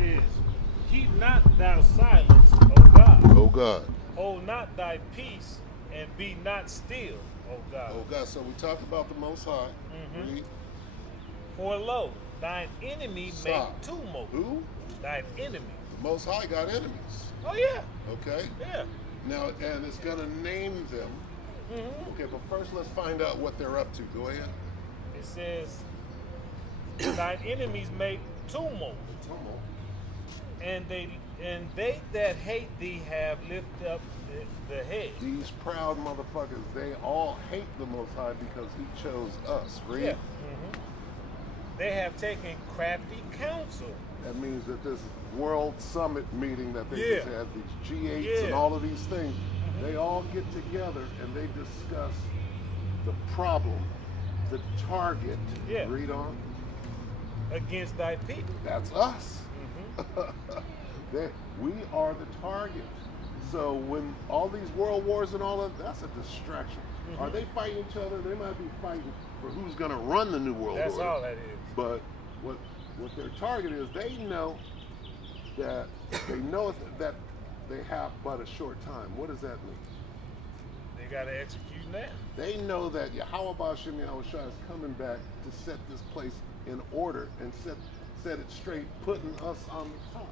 says, keep not thou silence, O God. Oh God. Hold not thy peace, and be not still, O God. Oh God. So we talked about the Most High. Read. For lo, thine enemy Stop. make tumult. Who? Thine enemy. The Most High got enemies. Oh yeah, Okay. yeah. Now, and it's gonna name them. Okay, but first let's find out what they're up to. Go ahead. It says, thine enemies make tumult, and they that hate thee have lifted up the head. These proud motherfuckers, they all hate the Most High because He chose us. Read. Yeah. They have taken crafty counsel. That means that this World Summit meeting that they just Yeah. had, these G8s and Yeah. all of these things, they all get together and they discuss the problem, the target. Yeah. Read on. Against thy people. That's us. We are the target. So when all these world wars and all of that's a distraction. Are they fighting each other? They might be fighting for who's going to run the new world That's order. all that is. But what their target is, they know that they have but a short time. What does that mean? They got to execute now. They know that Yahweh Ba'ashem Yahushua is coming back to set this place in order and set it straight, putting us on the top.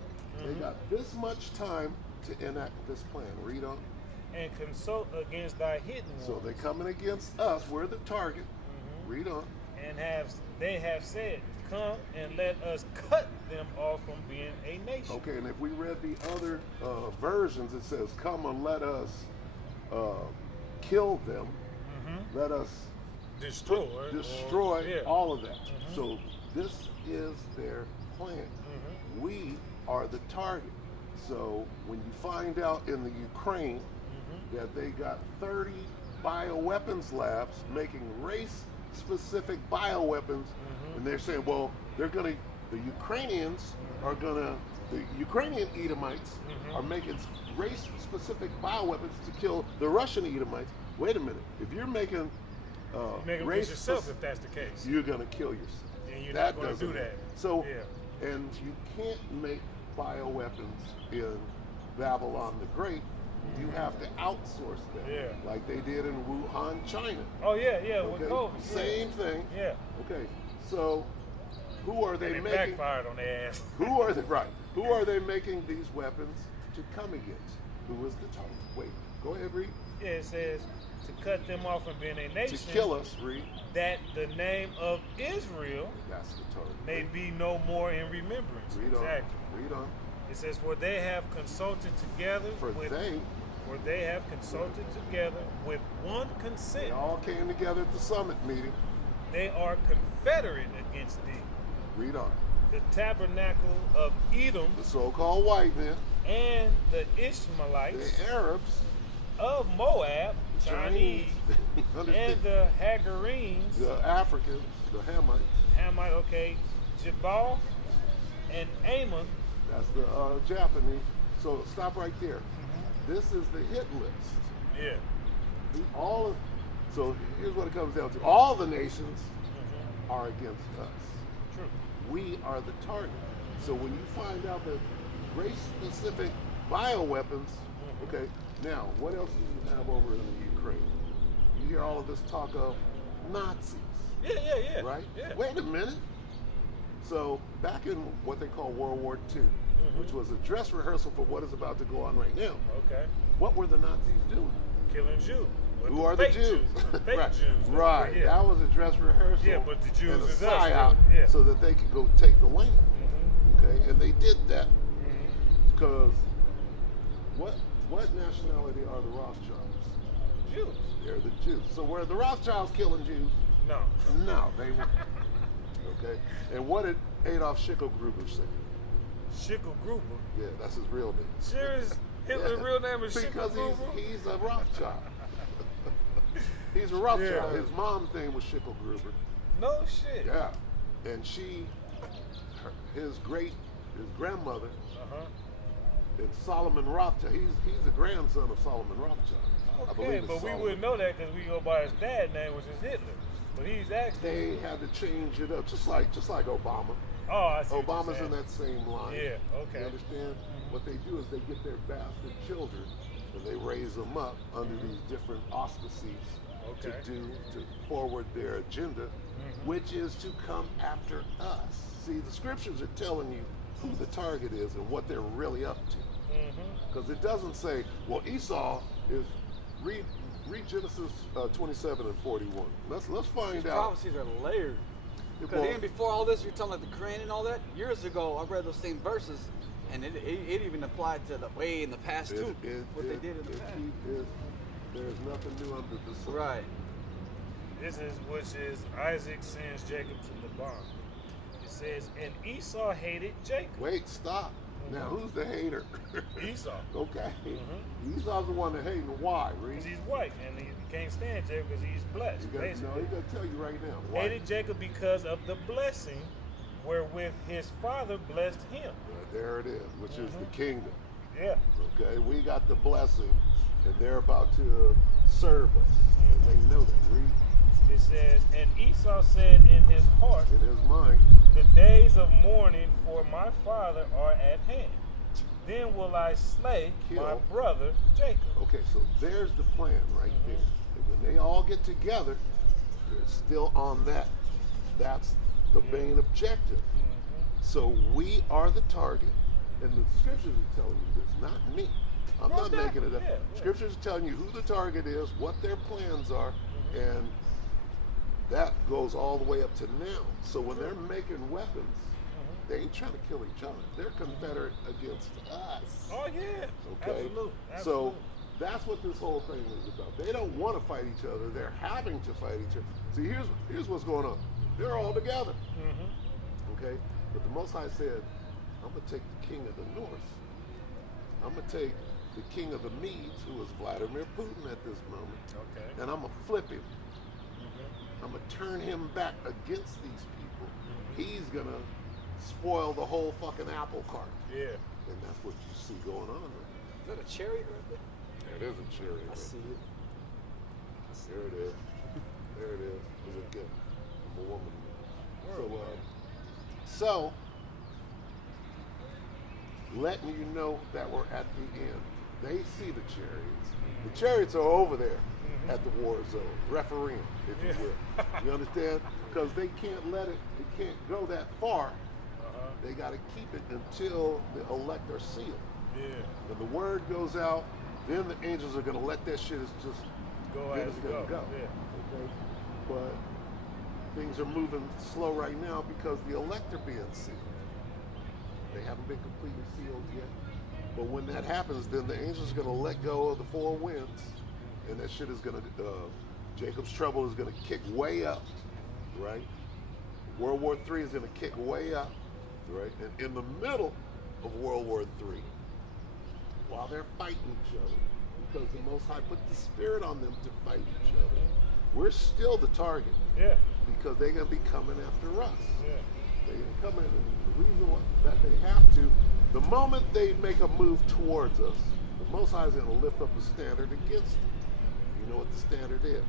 They got this much time to enact this plan. Read on. And consult against thy hidden ones. So they're coming against us. We're the target. Read on. And they have said, come and let us cut them off from being a nation. Okay, and if we read the other versions, it says, come and let us kill them. Let us destroy yeah. all of that. So this is their plan. We are the target. So when you find out in the Ukraine that they got 30 bioweapons labs making race-specific bioweapons, and they're saying, well, the Ukrainian Edomites are making race-specific bioweapons to kill the Russian Edomites. Wait a minute. If you're making Make them against yourself if that's the case. you're going to kill yourself. And you're That not going to doesn't do that. So, Yeah. and you can't make bioweapons in Babylon the Great. You have to outsource them, Yeah. like they did in Wuhan, China. Oh, yeah, yeah. With Okay? COVID. Same thing. Yeah. Okay, so who are they And it making? backfired on their ass. Who are they? Right. Who are they making these weapons to come against? Who is the target? Wait. Go ahead, read. Yeah, it says to cut them off from being a nation. To kill us, read. That the name of Israel That's the target. may be no more in remembrance. Read on. Exactly. Read on. It says, for they have consulted together For they have consulted together with one they consent. all came together at the summit meeting. They are confederate against thee. Read on. The tabernacle of Edom The so-called white men, and the Ishmaelites the Arabs, of Moab, Chinese, Understand? and the Hagarenes, the Africans, the Hamites. Hamite, okay, Jabal and Ammon. That's the Japanese. So stop right there. This is the hit list. Yeah. So here's what it comes down to. All the nations are against us. True. We are the target. So when you find out that race-specific bioweapons, okay, now what else do you have over in the Ukraine? You hear all of this talk of Nazis, Yeah. right? Yeah. Wait a minute. So back in what they call World War II, which was a dress rehearsal for what is about to go on right now, Okay. what were the Nazis doing? Killing Jews. But Who are the fake Jews? The fake right. Jews. Right. Yeah. That was a dress rehearsal. Yeah, but the Jews and a is us, psyop yeah. so that they could go take the land. Okay, and they did that because what nationality are the Rothschilds? Jews. They're the Jews. So were the Rothschilds killing Jews? No. No, they were. Okay, and what did Adolf Schicklgruber say? Schickel Gruber. Yeah, that's his real name. Serious? Hitler's real name is Schickel Because Gruber? he's a Rothschild. He's a Rothschild. Yeah. His mom's name was Schicklgruber. No shit. Yeah, and his grandmother, and Solomon Rothschild. He's the grandson of Solomon Rothschild. I believe Okay, it's but we Solomon. wouldn't know that because we go by his dad's name, which is Hitler. But he's actually They had to change it up, just like Obama. Oh, I see what you're Obama's saying. in that same line. Yeah, okay. You understand? What they do is they get their bastard children and they raise them up under these different auspices Okay. to forward their agenda, which is to come after us. See, the scriptures are telling you who the target is and what they're really up to. Because it doesn't say, well, Esau is read Genesis 27 and 41. Let's find These out. prophecies are layered. Because Well, even before all this, you're talking like the Quran and all that. Years ago, I read those same verses, and it even applied to the way in the past too. What they did in the past. There's nothing new under the sun. Right. Which is Isaac sends Jacob to Laban. It says, and Esau hated Jacob. Wait, stop. Now, who's the hater? Esau. Okay. Esau's the one that hating. Why, Reed? Because he's white and he can't stand Jacob because he's blessed. He's going to tell you right now. Why? Hated Jacob because of the blessing wherewith his father blessed him. There it is, which is the kingdom. Yeah. Okay, we got the blessing, and they're about to serve us. And they know that, Reed. It says, and Esau said in his heart, In his mind, the days of mourning for my father are at hand. Then will I slay my Kill. brother Jacob. okay, so there's the plan right there. And when they all get together, they're still on that. That's the main objective. So we are the target, and the scriptures are telling you this, not me. I'm not making it up. Yeah. Scriptures are telling you who the target is, what their plans are, and that goes all the way up to now. So when they're making weapons, they ain't trying to kill each other. They're confederate against us. Oh yeah. Okay? Absolutely. So that's what this whole thing is about. They don't want to fight each other. They're having to fight each other. See, here's what's going on. They're all together. Okay? But the Most High said, I'm going to take the king of the north. I'm going to take the king of the Medes, who is Vladimir Putin at this moment, Okay. and I'm going to flip him. I'm going to turn him back against these people. He's going to spoil the whole fucking apple cart. Yeah. And that's what you see going on right Is that a chariot right there? now. It is a chariot. I see it. There it is. There it is. It's a gift from a woman. So, letting you know that we're at the end. They see the chariots. The chariots are over there at the war zone, refereeing, if you will. You understand? Because they can't let it can't go that far. They got to keep it until the elect are sealed. Yeah. When the word goes out, then the angels are going to let that shit just Go then as it's it gonna go. go. Yeah. Okay? But things are moving slow right now because the elect are being sealed. They haven't been completely sealed yet. But when that happens, then the angels are going to let go of the four winds, and that shit is going to, Jacob's trouble is going to kick way up, right? World War III is going to kick way up, right? And in the middle of World War III, while they're fighting each other, because the Most High put the spirit on them to fight each other, we're still the target Yeah. because they're going to be coming after us. Yeah. They're going to come in, and the reason that they have to, the moment they make a move towards us, the Most High is going to lift up a standard against them. You know what the standard is?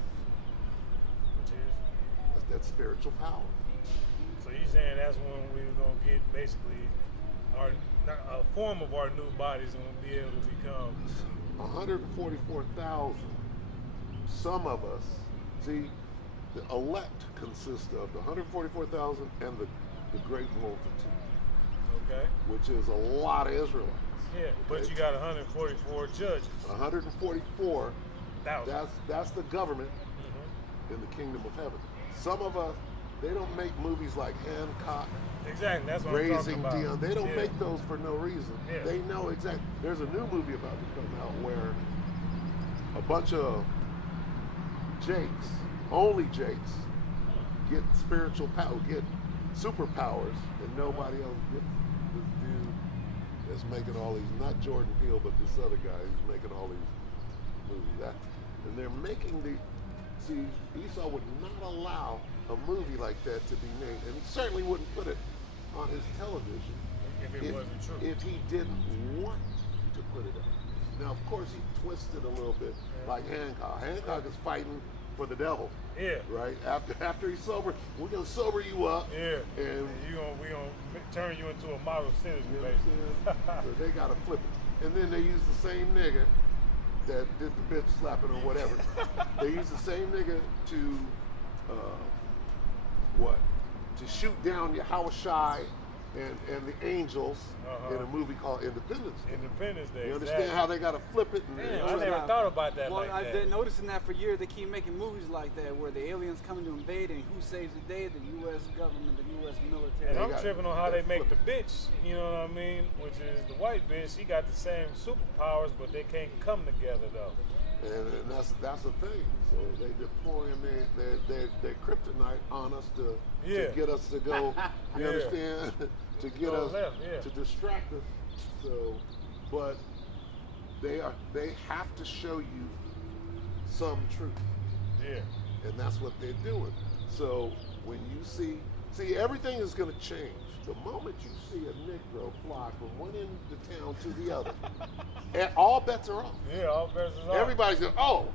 Which is. That's that spiritual power. So you saying that's when we're gonna get basically a form of our new bodies and we'll be able to become. 144,000. Some of us, see, the elect consist of the 144,000 and the great multitude, Okay. which is a lot of Israelites. Yeah, but Okay? you got 144 judges. 144. Thousand. That's the government in the kingdom of heaven. Some of us, they don't make movies like Hancock, Exactly. That's what I'm Raising talking Dion. about. They don't Yeah. make those for no reason. Yeah. They know exactly. There's a new movie about to come out where a bunch of Jakes, only Jakes, get spiritual power, get superpowers, and nobody else gets. This dude that's making all these, not Jordan Peele, but this other guy who's making all these movies. And they're making see, Esau would not allow a movie like that to be made, and he certainly wouldn't put it on his television If it wasn't true. if he didn't want to put it up. Now, of course, he twisted a little bit, like Hancock. Hancock is fighting for the devil. Yeah. Right? After he's sober, we're gonna sober you up. Yeah. And we gonna turn you into a model citizen, you basically. understand? So they gotta flip it. And then they use the same nigga that did the bitch slapping or whatever. They use the same nigga to to shoot down Yahushua and the angels in a movie called Independence Day. Independence Day. You understand how they got to flip it? Damn, I never thought about that like I've that. been noticing that for years. They keep making movies like that where the aliens coming to invade, and who saves the day? The U.S. government, the U.S. military. And I'm tripping on how they make the bitch, you know what I mean? Which is the white bitch. She got the same superpowers, but they can't come together though. And that's the thing. So they deploying their kryptonite on us to get us to go. You understand? To get us to distract us. So, but they have to show you some truth. Yeah. And that's what they're doing. So when you see everything is going to change. The moment you see a Negro fly from one end of the town to the other, and all bets are off. Yeah, all bets are off. Everybody's going, oh,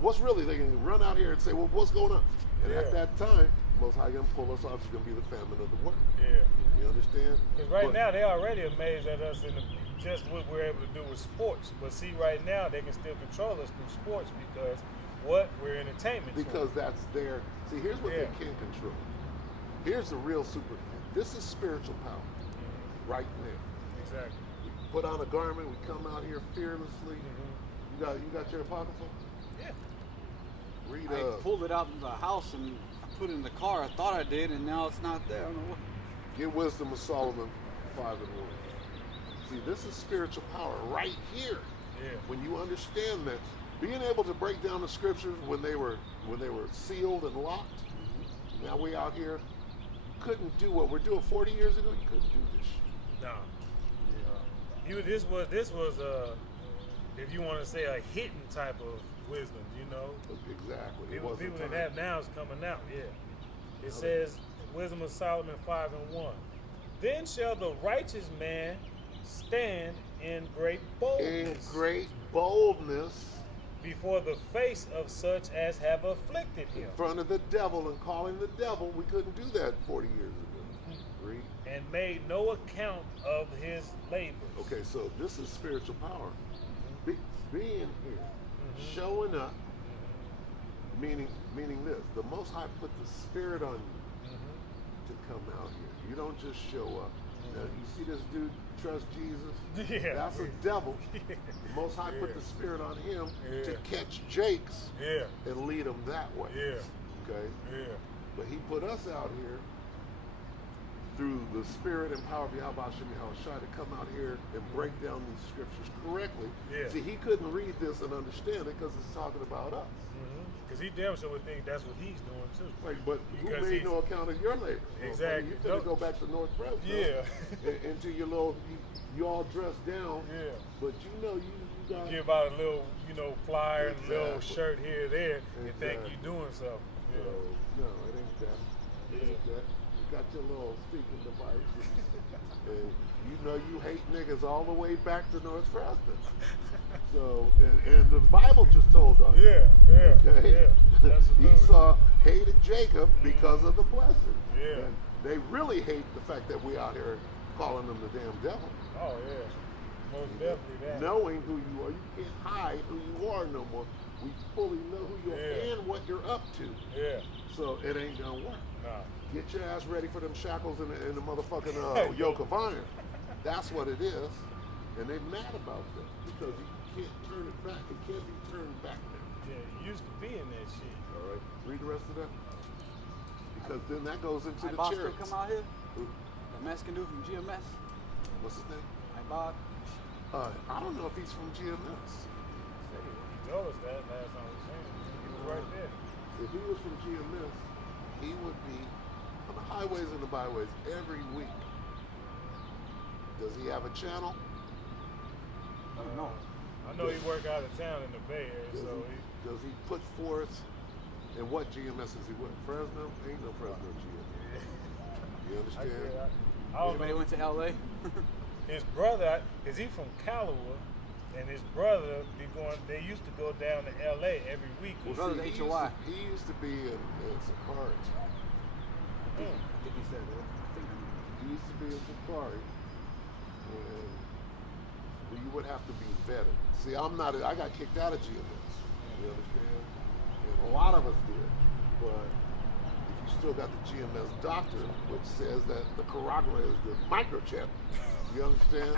what's really? They're going to run out here and say, well, what's going on? And at that time, Most High going to pull us off. It's going to be the famine of the world. Yeah. You understand? Because right now, they're already amazed at us in just what we're able to do with sports. But see, right now, they can still control us through sports because we're entertainment. Because that's their, see, here's what they can control. Here's the real super. This is spiritual power, right now. Exactly. We put on a garment. We come out here fearlessly. You got your apocryphal? Yeah. Read. I pulled it out of the house and put it in the car. I thought I did, and now it's not there. I don't know what. Get Wisdom of Solomon 5:1. See, this is spiritual power right here. Yeah. When you understand that, being able to break down the scriptures when they were sealed and locked. Now we out here couldn't do what we're doing 40 years ago. You couldn't do this shit. No. This was if you want to say a hidden type of wisdom, you know. Exactly. People that have now is coming out. Yeah. It says Wisdom of Solomon 5:1. Then shall the righteous man stand in great boldness. In great boldness. Before the face of such as have afflicted him. In front of the devil and calling the devil. We couldn't do that 40 years ago. Read. And made no account of his labors. Okay, so this is spiritual power. Being here, showing up, meaning this. The Most High put the Spirit on you to come out here. You don't just show up. Now, you see this dude trust Jesus? Yeah. That's a devil. The Most High put the Spirit on him to catch Jakes and lead them that way. Yeah. Okay? Yeah. But he put us out here through the Spirit and power of Yahweh Shem Yahushua to come out here and break down these scriptures correctly. Yeah. See, he couldn't read this and understand it because it's talking about us. Because he damn sure would think that's what he's doing too. Like, but Because who made no account of your labor? Exactly. You couldn't go back to North Fresno. Yeah. Into your little, you all dressed down. Yeah. But you know you got. Give out a little, flyer and a little shirt here, there, and think you're doing something. Yeah. So, no, it ain't that. It ain't that. You got your little speaking device. And you know you hate niggas all the way back to North Fresno. So, and the Bible just told us. Yeah. Okay? Yeah. Absolutely. Esau hated Jacob because of the blessing. Yeah. And they really hate the fact that we out here calling them the damn devil. Oh, yeah. Most definitely that. Knowing who you are. You can't hide who you are no more. We fully know who you are and what you're up to. Yeah. So it ain't gonna work. Nah. Get your ass ready for them shackles and the motherfucking yoke of iron. That's what it is. And they mad about that because you can't turn it back. It can't be turned back now. Yeah, you used to be in that shit. All right. Read the rest of that. Because then that goes into the Bob still chariots. come out here? Who? The Mexican dude from GMS? What's his name? Bob? I don't know if he's from GMS. He told us that last time we seen him. He was right there. If he was from GMS, he would be on the highways and the byways every week. Does he have a channel? I don't know. I know he worked out of town in the Bay Area, Does he put forth, and what GMS is he with? Fresno? Ain't no Fresno GMS. You understand? I don't Everybody know. went to LA? His brother, is he from Callaway? and his brother be going. They used to go down to L.A. every week. Well, brother's he HOI. used to be in Sakari. I think he said that. He used to be in Sakari, and you would have to be vetted. See, I got kicked out of GMS. You understand? And a lot of us did, but if you still got the GMS doctor, which says that the Caragua is the microchip, you understand?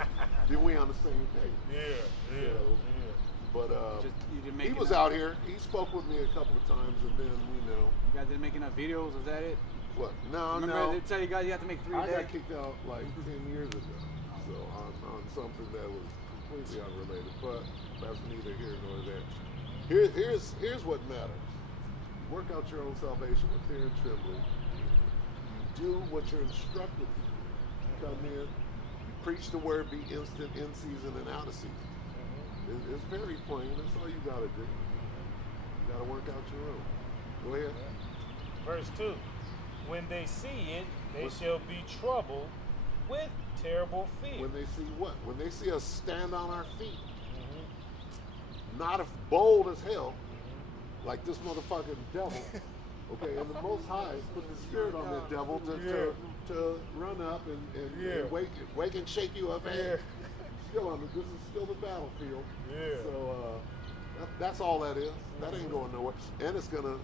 Then we on the same page. Yeah. You know? But You didn't he make was out here. He spoke with me a couple of times, and then You guys didn't make enough videos. Was that it? what? No, Remember they tell you guys you have to make 3 a I day. got kicked out like 10 years ago, so on something that was completely unrelated. But that's neither here nor there. Here's what matters. Work out your own salvation with fear and trembling. You do what you're instructed to do. You come in, you preach the word, be instant, in season and out of season. It's very plain. That's all you gotta do. You gotta work out your own. Go ahead. Verse 2. When they see it, they shall be troubled with terrible fear. When they see what? When they see us stand on our feet, not as bold as hell, like this motherfucking devil. Okay, and the Most High put the spirit on that devil to run up and wake and shake you up. Hey, this is still the battlefield. Yeah. So that's all that is. That ain't going nowhere, and it's gonna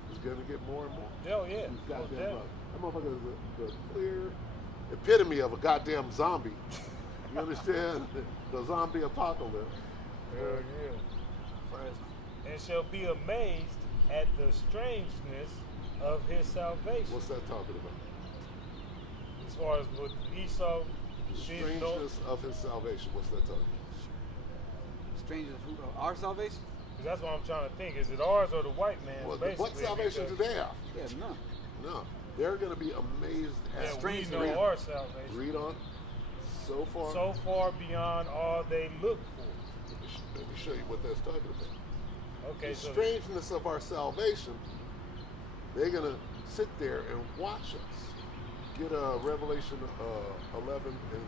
get more and more. Hell yeah. Goddamn bug. That motherfucker is the clear epitome of a goddamn zombie. You understand? The zombie apocalypse. Hell yeah. And shall be amazed at the strangeness of his salvation. What's that talking about? As far as what Esau The did, strangeness of his salvation. What's that talking Strangers of our salvation? that's what I'm trying to think. Is it ours or the white man's? about? Basically, What salvation do because- they have? Yeah, none. No. They're going to be amazed Yeah, at we know our salvation. Read on. So far. So far beyond all they look for. Let me show you what that's talking about. Okay, The so strangeness of our salvation, they're going to sit there and watch us. Get Revelation 11 and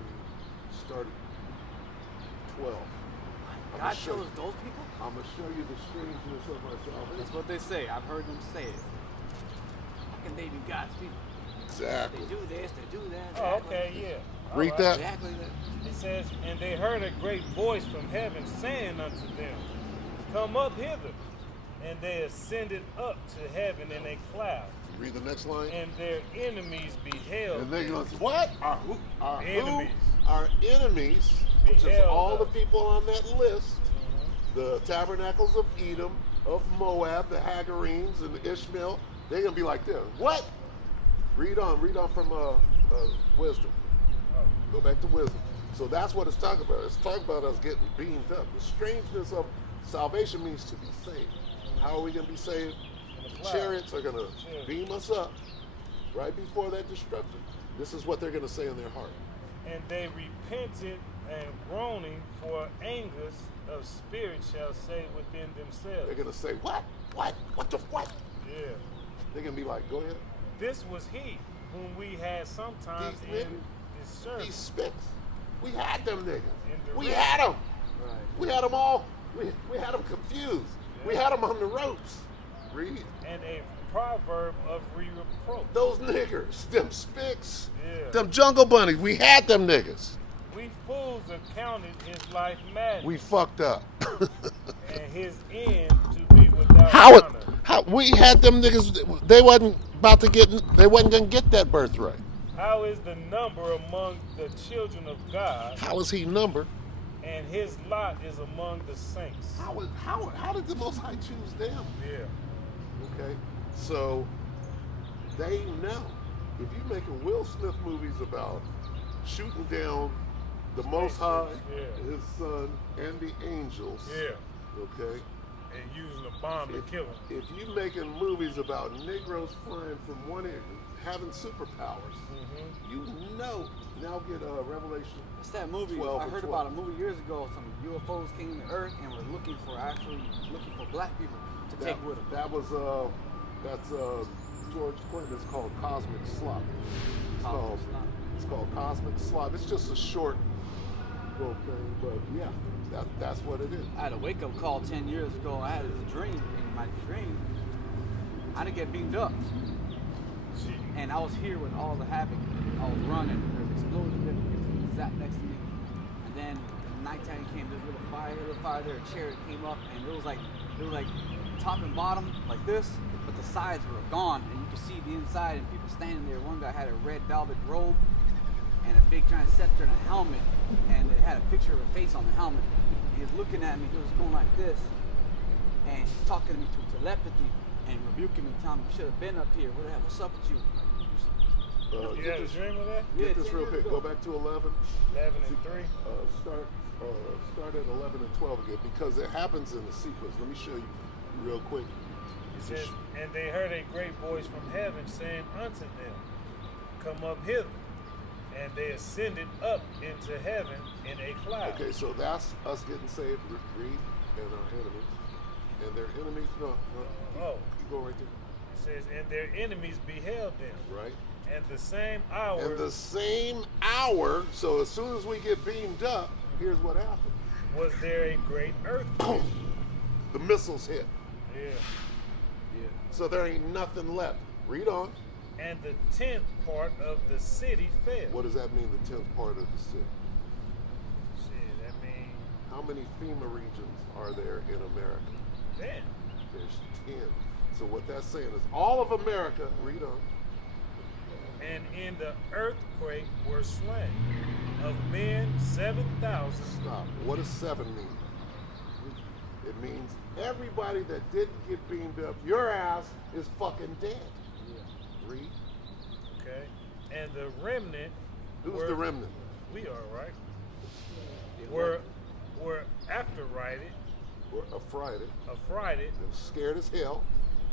start at 12. God chose those people? I'm going to show you the strangeness of our salvation. That's what they say. I've heard them say it. How can they be God's people? Exactly. They do this, they do that. oh, okay, yeah. All Read right. that. Exactly that. It says, and they heard a great voice from heaven saying unto them, come up hither. And they ascended up to heaven in a cloud, Read the next line. and their enemies beheld And they're them. going to what? Our Enemies. who? Our enemies, which is Beheld all the us. people on that list. The tabernacles of Edom, of Moab, the Hagarenes, and the Ishmael. They're going to be like this. What? Read on from wisdom. Go back to wisdom. So that's what it's talking about. It's talking about us getting beamed up. The strangeness of salvation means to be saved. How are we going to be saved? The chariots are going to beam us up right before that destruction. This is what they're going to say in their heart. And they repented, and groaning for anguish of spirit shall say within themselves. They're going to say, what? What? What the what? Yeah. They're going to be like, go ahead. This was he whom we had sometimes These in niggas, his service. These spicks. We had them niggas. In We the had them. Right. We had them all. We had them confused. We had them on the ropes. Read. And a proverb of reproach. Those niggers, them spicks, Yeah. them jungle bunnies. We had them niggas. We fools accounted his life madness, We fucked up. and his end to be without How honor. we had them niggas? They wasn't about to get. They wasn't gonna get that birthright. How is the number among the children of God, How is he numbered? and his lot is among the saints. How did the Most High choose them? Yeah. Okay, so they know. If you're making Will Smith movies about shooting down the Most High, Yeah. His Son, and the angels, Yeah. okay. And using a bomb to kill him. If you're making movies about Negroes flying from one end, having superpowers, you know. Now get Revelation. What's that movie? 12 I or heard 12. about a movie years ago. Some UFOs came to Earth and were looking for black people to take with them. That was that's George Clinton. It's called Cosmic Slop. It's called Cosmic Slop. It's just a short mystical thing, but yeah, that's what it is. I had a wake up call 10 years ago. I had a dream. In my dream, I didn't get beamed up. And I was here with all the havoc. I was running. There was an explosion exact next to me. And then when nighttime came, there was a little fire there, a chariot came up, and it was like top and bottom like this, but the sides were gone, and you could see the inside and people standing there. One guy had a red velvet robe and a big giant scepter and a helmet, and it had a picture of a face on the helmet. He was looking at me, he was going like this, and he's talking to me through telepathy and rebuking me, telling me, you should have been up here. What the hell, what's up with you? You had a dream of that? Get this real quick. Go back to 11. 11 and 3. Start at 11 and 12 again, because it happens in the sequence. Let me show you real quick. It says, and they heard a great voice from heaven saying unto them, come up hither. And they ascended up into heaven in a cloud. Okay, so that's us getting saved, Reed, and our enemies. And their enemies, keep going right there. It says, and their enemies beheld them. Right. And the same hour. And the same hour, so as soon as we get beamed up, here's what happens. Was there a great earthquake? The missiles hit. Yeah. So there ain't nothing left. Read on. And the 10th part of the city fell. What does that mean, the 10th part of the city? Shit, that means. How many FEMA regions are there in America? Damn. There's 10. So what that's saying is all of America, read on. And in the earthquake were slain of men 7,000. Stop. What does 7 mean? It means everybody that didn't get beamed up, your ass is fucking dead. Yeah. Read. Okay. And the remnant. Who's the remnant? We are, right? Were affrighted. Were affrighted. And scared as hell.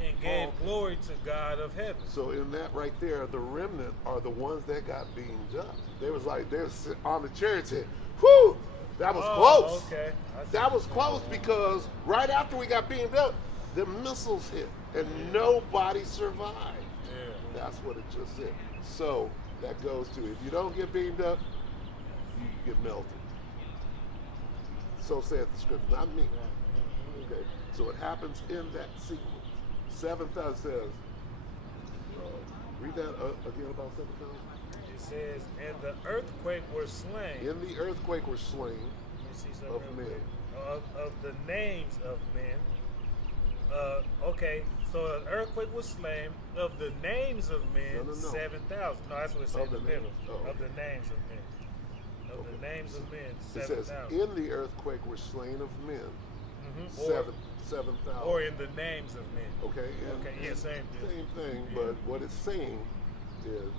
And gave glory to God of heaven. So in that right there, the remnant are the ones that got beamed up. They was on the chariot said, whew, that was close. Okay. That was close because right after we got beamed up, the missiles hit and nobody survived. Yeah. That's what it just said. So that goes to, if you don't get beamed up, you get melted. So saith the scripture, not me. Okay. So it happens in that sequence. 7,000 says, read that again about 7,000. It says, and the earthquake were slain. In the earthquake were slain of men. Of the names of men. Okay, so an earthquake was slain of the names of men, 7,000. No, that's what it said in the middle. Of the names of men. Of the names of men, 7,000. It says, in the earthquake were slain of men, 7,000. Or in the names of men. Okay. Yeah, same deal. Same thing, but what it's saying is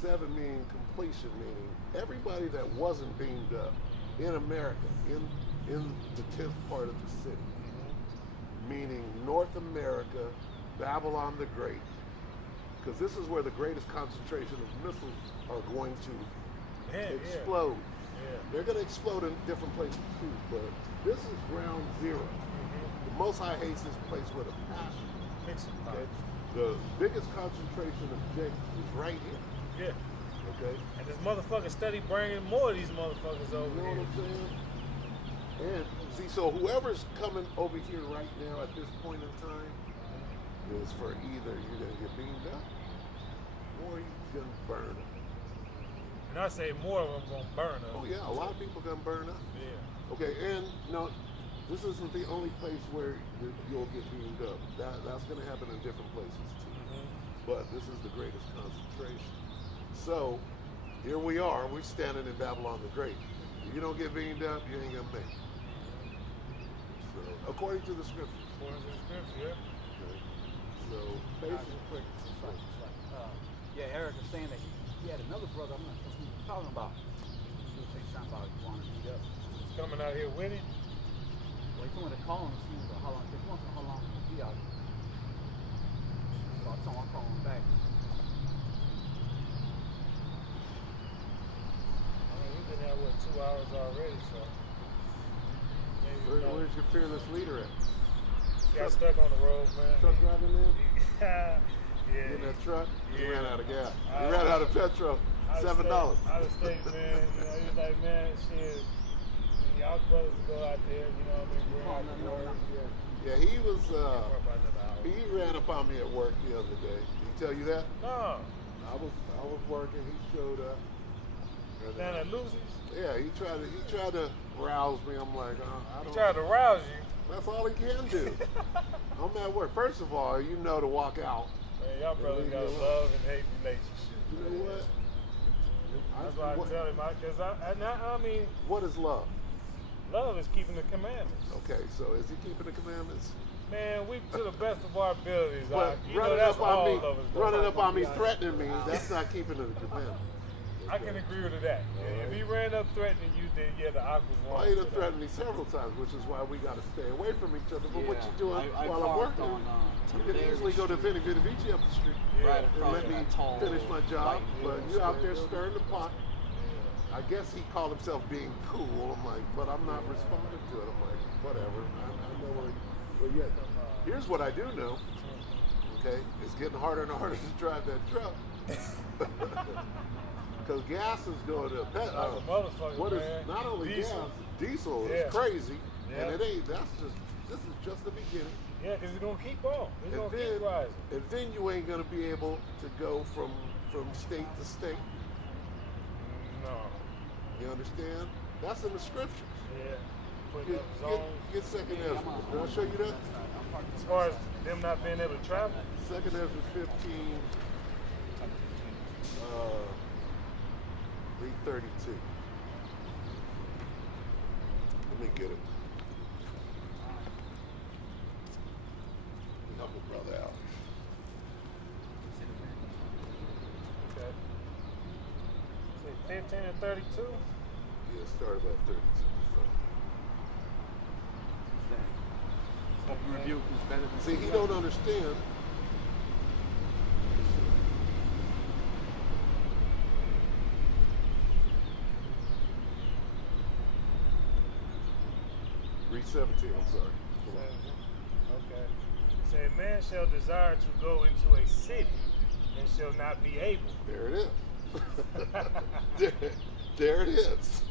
7 meaning completion, meaning everybody that wasn't beamed up in America, in the 10th part of the city, meaning North America, Babylon the Great, because this is where the greatest concentration of missiles are going to explode. Yeah. They're going to explode in different places too, but this is ground zero. The Most High hates this place with a passion. Okay? The biggest concentration of Jake is right here. Yeah. Okay? And this motherfucker steady bringing more of these motherfuckers over You know here. what I'm saying? And see, so whoever's coming over here right now at this point in time is for either you're going to get beamed up or you're going to burn up. And I say more of them going to burn up. Oh, yeah, a lot of people going to burn up. Yeah. Okay, and this isn't the only place where you'll get beamed up. That's going to happen in different places too. But this is the greatest concentration. So here we are. We're standing in Babylon the Great. If you don't get beamed up, you ain't going to make it. So, according to the scriptures. According to the scripture, yeah. Okay. So basically, Yeah, Eric was saying that he had another brother. I'm not sure who he was talking about. He was saying something about he wanted to meet up. He's coming out here with him. Well, he told me to call him and see how long. He wants to know how long he'll be out here. So I told him I'll call him back. I mean, we've been out, 2 hours already, so. where's your fearless leader at? Got stuck on the road, man. Truck driving man? Yeah. In that truck? He Yeah. ran out of gas. He ran out of petrol. $7. Out of state, man. You know, he was like, man, shit. y'all brothers go out there, you know what I mean? Bring out the word. Yeah, he was. For about another hour. He ran up on me at work the other day. Did he tell you that? No. I was working. He showed up. Down at Lucy's? Yeah, he tried to rouse me. I'm like, I don't. He tried to rouse you. That's all he can do. I'm at work. First of all, you know to walk out. Man, y'all brothers got a love and hate relationship. You know what? That's why I tell him, because I mean, what is love? Love is keeping the commandments. Okay, so is he keeping the commandments? Man, we to the best of our abilities. But running up on me, threatening me, that's not keeping the commandments. I can agree with that. Right. If he ran up threatening you, then yeah, the aqua's wrong. Well, he done threatened me several times, which is why we got to stay away from each other. But what you doing while I'm working? You can easily go to Vinny Vici up the street and let me finish my job. But you out there stirring the pot. I guess he called himself being cool. I'm like, but I'm not responding to it. I'm like, whatever. I know where. But yet, here's what I do know. Okay, it's getting harder and harder to drive that truck. Because gas is going to what is man. Not only diesel. Diesel is crazy, and it ain't. This is just the beginning. Yeah, because it's gonna keep on. It's gonna keep rising. And then you ain't gonna be able to go from state to state. No. You understand? That's in the scriptures. Yeah. Get Second Ezra. Did I show you that? As far as them not being able to travel. Second Ezra 15. Read 32. Let me get it. Help a brother out. Okay. Say 15 and 32? Yeah, start about 32. Rebuke is better than See, he don't understand. Read 17, I'm sorry. Okay. It said, man shall desire to go into a city and shall not be able. There it is. there it is.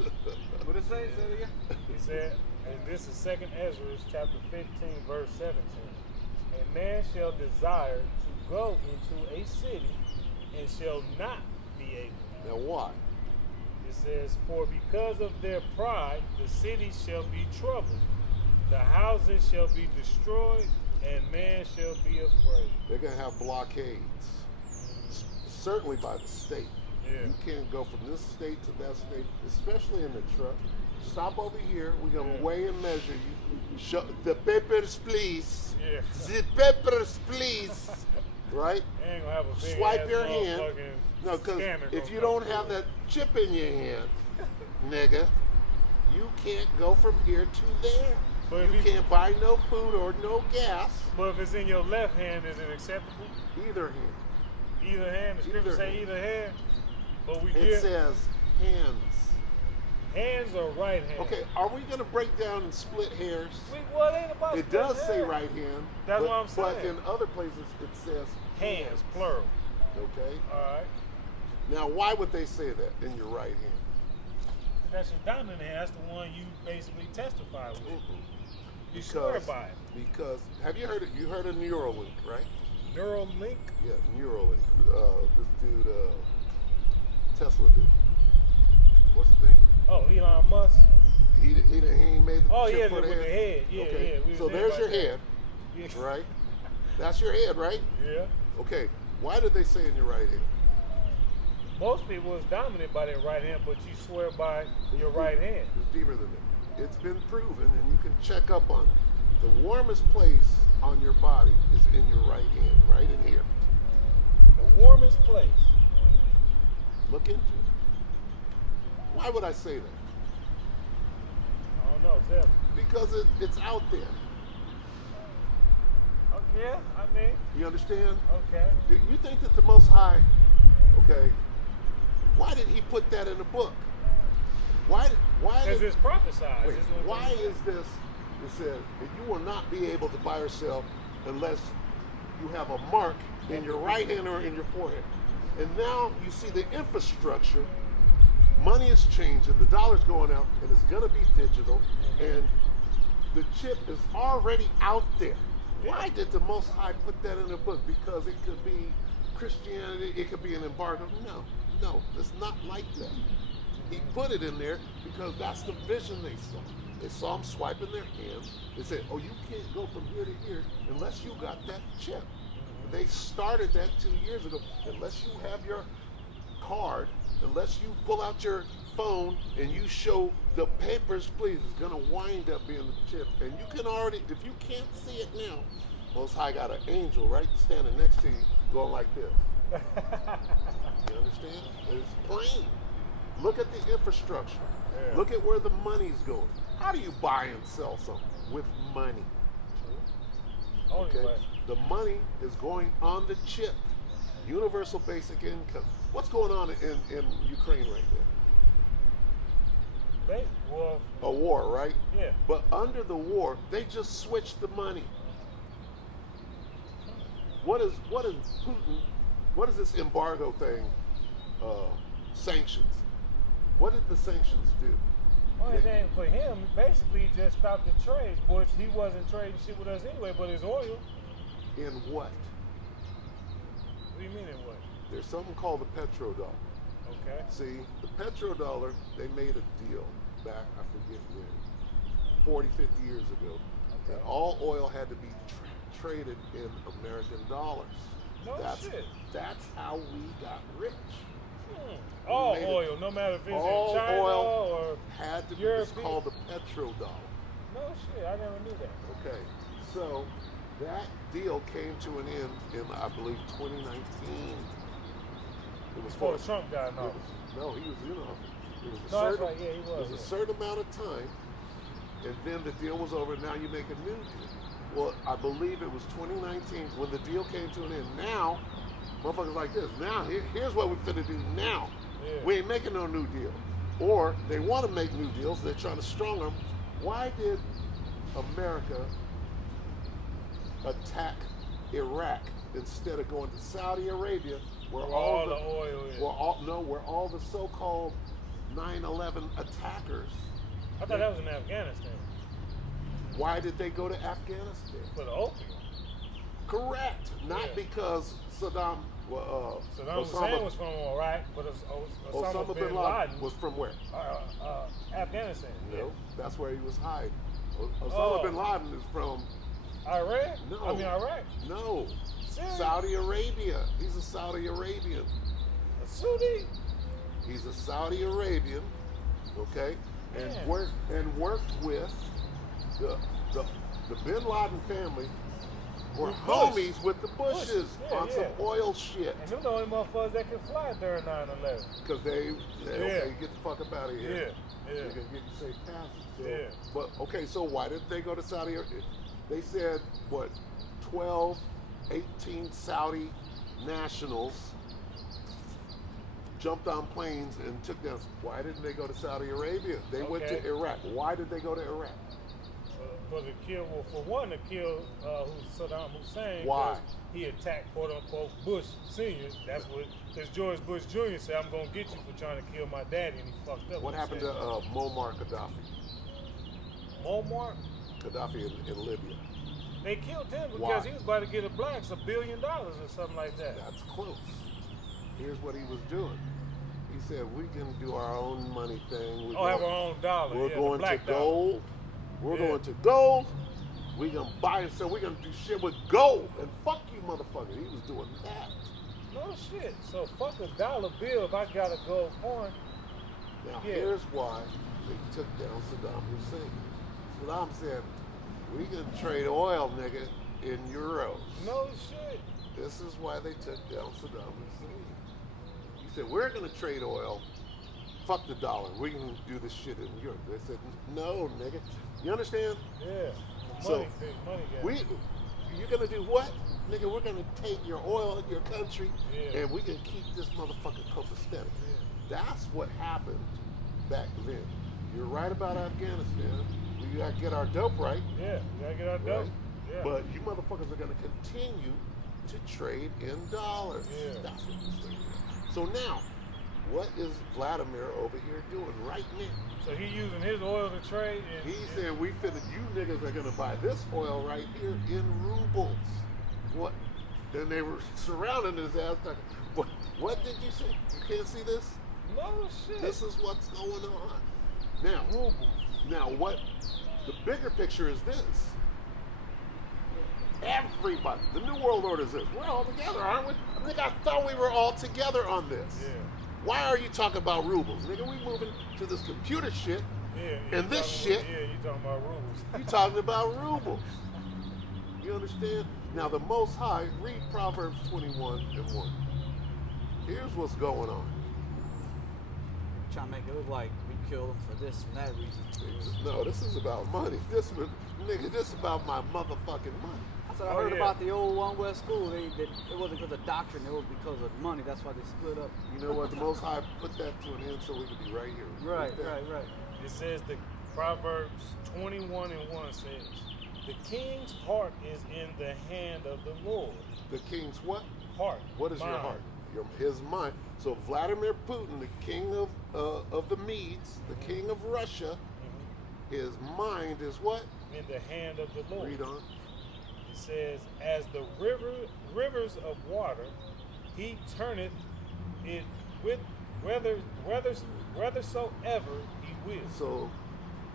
What did it say? Say it again. He said, and this is 2nd Ezra chapter 15, verse 17. A man shall desire to go into a city and shall not be able. Now why? It says, for because of their pride, the city shall be troubled, the houses shall be destroyed, and man shall be afraid. They're going to have blockades, certainly by the state. Yeah. You can't go from this state to that state, especially in the truck. Stop over here. We're going to weigh and measure you. Show the papers, please. Yeah. The papers, please. Right? Ain't gonna have a big Swipe your hand. No, because if you don't have that chip in your hand, nigga, you can't go from here to there. But you can't buy no food or no gas. But if it's in your left hand, is it acceptable? Either hand. Either hand? The scripture say either hand? But it says hands. Hands or right hand? Okay, are we going to break down and split hairs? Well, it ain't about it does say right hand. That's what I'm saying. But in other places it says hands, plural. Okay? All right. Now, why would they say that in your right hand? That's your dominant hand. That's the one you basically testify with. You swear by it. Because, have you heard it? You heard of Neuralink, right? Neuralink? Yeah, Neuralink. This dude, Tesla dude. What's his name? Oh, Elon Musk. He ain't made the chip for the with the head. Yeah, okay. Yeah. So there's your head, right? That's your head, right? Yeah. Okay. Why did they say in your right hand? Most people is dominant by their right hand, but you swear by your right hand. It's deeper than that. It's been proven, and you can check up on it. The warmest place on your body is in your right hand, right in here. The warmest place. Look into it. Why would I say that? I don't know, tell me. Because it's out there. Yeah, I mean. You understand? Okay. Do you think that the Most High, okay, why did he put that in the book? Why? Because it's prophesied. Wait, why is this? It says that you will not be able to buy or sell unless you have a mark in your right hand or in your forehead. And now you see the infrastructure money is changing, the dollar's going out, and it's gonna be digital, and the chip is already out there. Why did the Most High put that in the book? Because it could be Christianity, it could be an embargo. No, it's not like that. He put it in there because that's the vision they saw. They saw them swiping their hand. They said, oh, you can't go from here to here unless you got that chip. They started that 2 years ago. Unless you have your card, unless you pull out your phone and you show the papers, please, it's gonna wind up being the chip. And you can already, if you can't see it now, Most High got an angel right standing next to you going like this. You understand? It's plain. Look at the infrastructure. Yeah. Look at where the money's going. How do you buy and sell something? With money. Okay. The money is going on the chip. Universal basic income. What's going on in Ukraine right now? A war, right? Yeah. But under the war, they just switched the money. What is Putin? What is this embargo thing? Sanctions. What did the sanctions do? Only thing for him, basically, he just stopped the trades, which he wasn't trading shit with us anyway, but his oil. In what? What do you mean in what? There's something called the petrodollar. Okay. See, the petrodollar, they made a deal back, I forget when, 40, 50 years ago, that all oil had to be traded in American dollars. No shit. That's how we got rich. All oil, no matter if it's all in China oil or had to be. Europe. It's called the petrodollar. No shit, I never knew that. Okay, so that deal came to an end in, I believe, 2019. It was before Trump got in office. No, he was in office. It was a No, certain, that's right. Yeah, he was. It was a certain amount of time, and then the deal was over. Now you make a new deal. Well, I believe it was 2019 when the deal came to an end. Now, motherfuckers like this. Now, here's what we're finna do now. Yeah. We ain't making no new deal. Or they want to make new deals. They're trying to strong them. Why did America attack Iraq instead of going to Saudi Arabia, where all the oil is? Where all the so-called 9/11 attackers. I thought that was in Afghanistan. Why did they go to Afghanistan? For the opium. Correct. Not because Saddam Hussein was from Iraq, but Osama bin Laden was from where? Afghanistan. No, that's where he was hiding. Osama bin Laden is from Iran? No. I mean Iraq. No. Serious? Saudi Arabia. He's a Saudi Arabian. A Saudi? He's a Saudi Arabian, okay? And Yeah. worked with the bin Laden family were With Bush. homies with the Bushes Yeah, on some oil shit. And them the only motherfuckers that can fly during 9/11. Because they okay, get the fuck up out of here. Yeah. You can get safe passage. So, Yeah. But okay, so why did they go to Saudi Arabia? They said, what, 12, 18 Saudi nationals jumped on planes and took them. Why didn't they go to Saudi Arabia? They went to Iraq. Why did they go to Iraq? For one, to kill Saddam Hussein. Why? He attacked quote unquote Bush Senior. That's what, because George Bush Jr. said, "I'm gonna get you for trying to kill my daddy," and he fucked up. What happened to Muammar Gaddafi? Muammar? Gaddafi in Libya. They killed him because Why? he was about to get the blacks $1 billion or something like that. That's close. Here's what he was doing. He said, we can do our own money thing. Have our own dollar. We're going to black gold. dollar. We're going to gold. We're going to buy and sell. We're going to do shit with gold. And fuck you, motherfucker. He was doing that. No shit. So fuck a dollar bill if I got a gold coin. Now, here's why they took down Saddam Hussein. Saddam said, we can trade oil, nigga, in euros. No shit. This is why they took down Saddam Hussein. He said, we're going to trade oil. Fuck the dollar. We're going to do this shit in Europe. They said, no, nigga. You understand? Yeah. So, Big money game. you're going to do what? Nigga, we're going to take your oil in your country and we can keep this motherfucker copacetic. Yeah. That's what happened back then. You're right about Afghanistan. We got to get our dope right. Yeah, we got to get our dope. Right? Yeah. But you motherfuckers are going to continue to trade in dollars. Yeah. That's what this thing is. So now, what is Vladimir over here doing right now? So he using his oil to trade? He said, you niggas are gonna buy this oil right here in rubles. What? Then they were surrounding his ass like, what did you say? You can't see this? No shit. This is what's going on. Now, rubles. Now what, the bigger picture is this. Everybody, the New World Order is this. We're all together, aren't we? I thought we were all together on this. Yeah. Why are you talking about rubles? Nigga, we moving to this computer shit. Yeah, and this shit. Yeah, you talking about rubles. You talking about rubles. You understand? Now the Most High, read Proverbs 21:1. Here's what's going on. Trying to make it look like we killed them for this and that reason. No, this is about money. This is about my motherfucking money. That's what I heard about the old One West school. It wasn't because of doctrine, it was because of money. That's why they split up. You know what? The Most High put that to an end so we could be right here. Right. It says the Proverbs 21:1 says, the king's heart is in the hand of the Lord. The king's what? Heart. What is your heart? His mind. So Vladimir Putin, the king of the Medes, the king of Russia, his mind is what? In the hand of the Lord. Read on. It says, as the rivers of water, he turneth it with whithersoever he will. So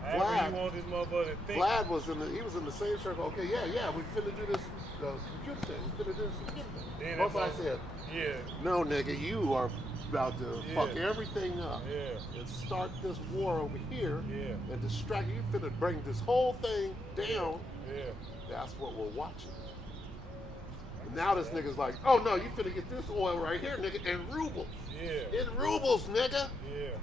Vlad was in the same circle. Okay, yeah, we finna do this computer thing. We finna do this computer thing. Most I said, no, nigga, you are about to fuck everything up and start this war over here and distract you. You finna bring this whole thing down. That's what we're watching. And now this nigga's like, oh no, you finna get this oil right here, nigga, in rubles. In rubles, nigga.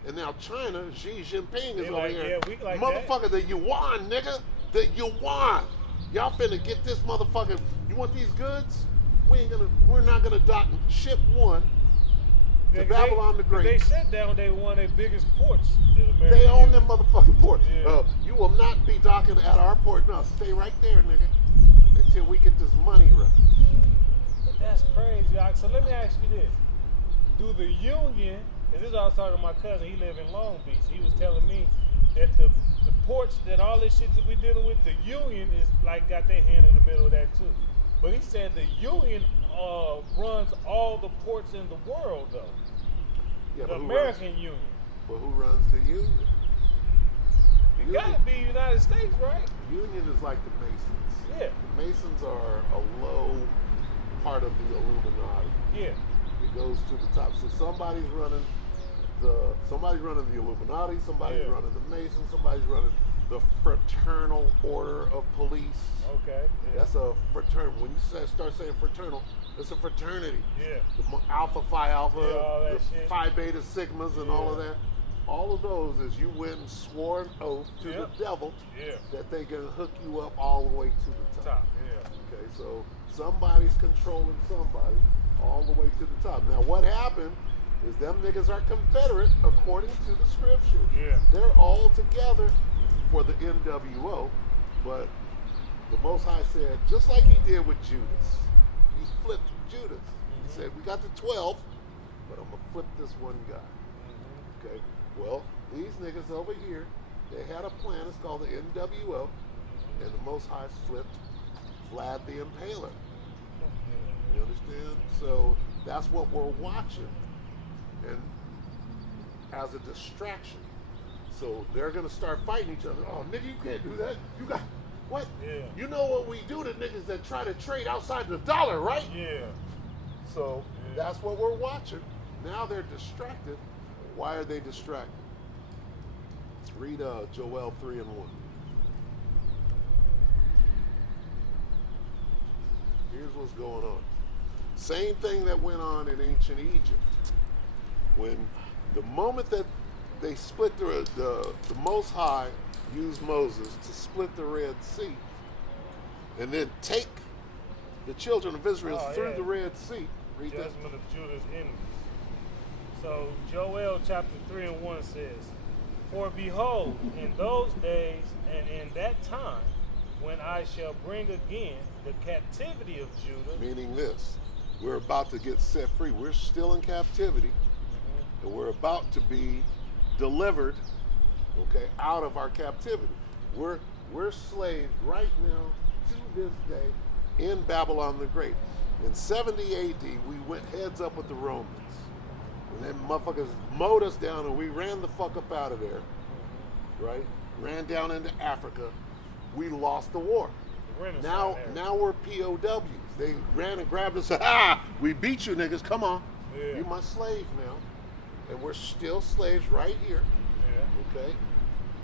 And now China, Xi Jinping is over here. Motherfucker, the yuan, nigga. The yuan. Y'all finna get this motherfucker. You want these goods? We're not gonna dock ship one to Babylon the Great. They shut down one of their biggest ports in America. They own them motherfucking ports. You will not be docking at our port. No, stay right there, nigga, until we get this money right. But that's crazy. So let me ask you this. Do the union, and this is what I was talking to my cousin, he live in Long Beach. He was telling me that the ports, that all this shit that we're dealing with, the union is like got their hand in the middle of that too. But he said the union runs all the ports in the world though. Yeah, the American union. But who runs the union? It gotta be United States, right? Union is like the Masons. Yeah. The Masons are a low part of the Illuminati. Yeah. It goes to the top. So somebody's running the Illuminati, somebody's running the Masons, somebody's running the Fraternal Order of Police. Okay. Yeah. That's a fraternal. When you start saying fraternal, it's a fraternity. Yeah. The Alpha Phi Alpha, the shit. Phi Beta Sigmas, and all of that. All of those is you went and swore an oath to the devil that they can hook you up all the way to the top. Okay, so somebody's controlling somebody all the way to the top. Now what happened is them niggas are Confederate according to the scriptures. Yeah. They're all together for the NWO, but the Most High said, just like he did with Judas, he flipped Judas. He said, we got the 12, but I'm gonna flip this one guy. Okay. Well, these niggas over here, they had a plan. It's called the NWO, and the Most High flipped Vlad the Impaler. You understand? So that's what we're watching, and as a distraction. So they're gonna start fighting each other. Oh, nigga, you can't do that. You got what? Yeah. You know what we do to niggas that try to trade outside the dollar, right? Yeah. So that's what we're watching. Now they're distracted. Why are they distracted? Read Joel 3:1. Here's what's going on. Same thing that went on in ancient Egypt. When the moment that they split the Most High used Moses to split the Red Sea and then take the children of Israel through the Red Sea. Read Judgment that. Of Judah's enemies. So Joel chapter 3:1 says, for behold, in those days and in that time, when I shall bring again the captivity of Judah. Meaning this, we're about to get set free. We're still in captivity. and we're about to be delivered, okay, out of our captivity. We're slaves right now to this day in Babylon the Great. In 70 AD, we went heads up with the Romans. And then motherfuckers mowed us down and we ran the fuck up out of there, right? Ran down into Africa. We lost the war. Now we're POWs. They ran and grabbed us and said, we beat you niggas, come on. Yeah. You're my slave now. And we're still slaves right here. Yeah.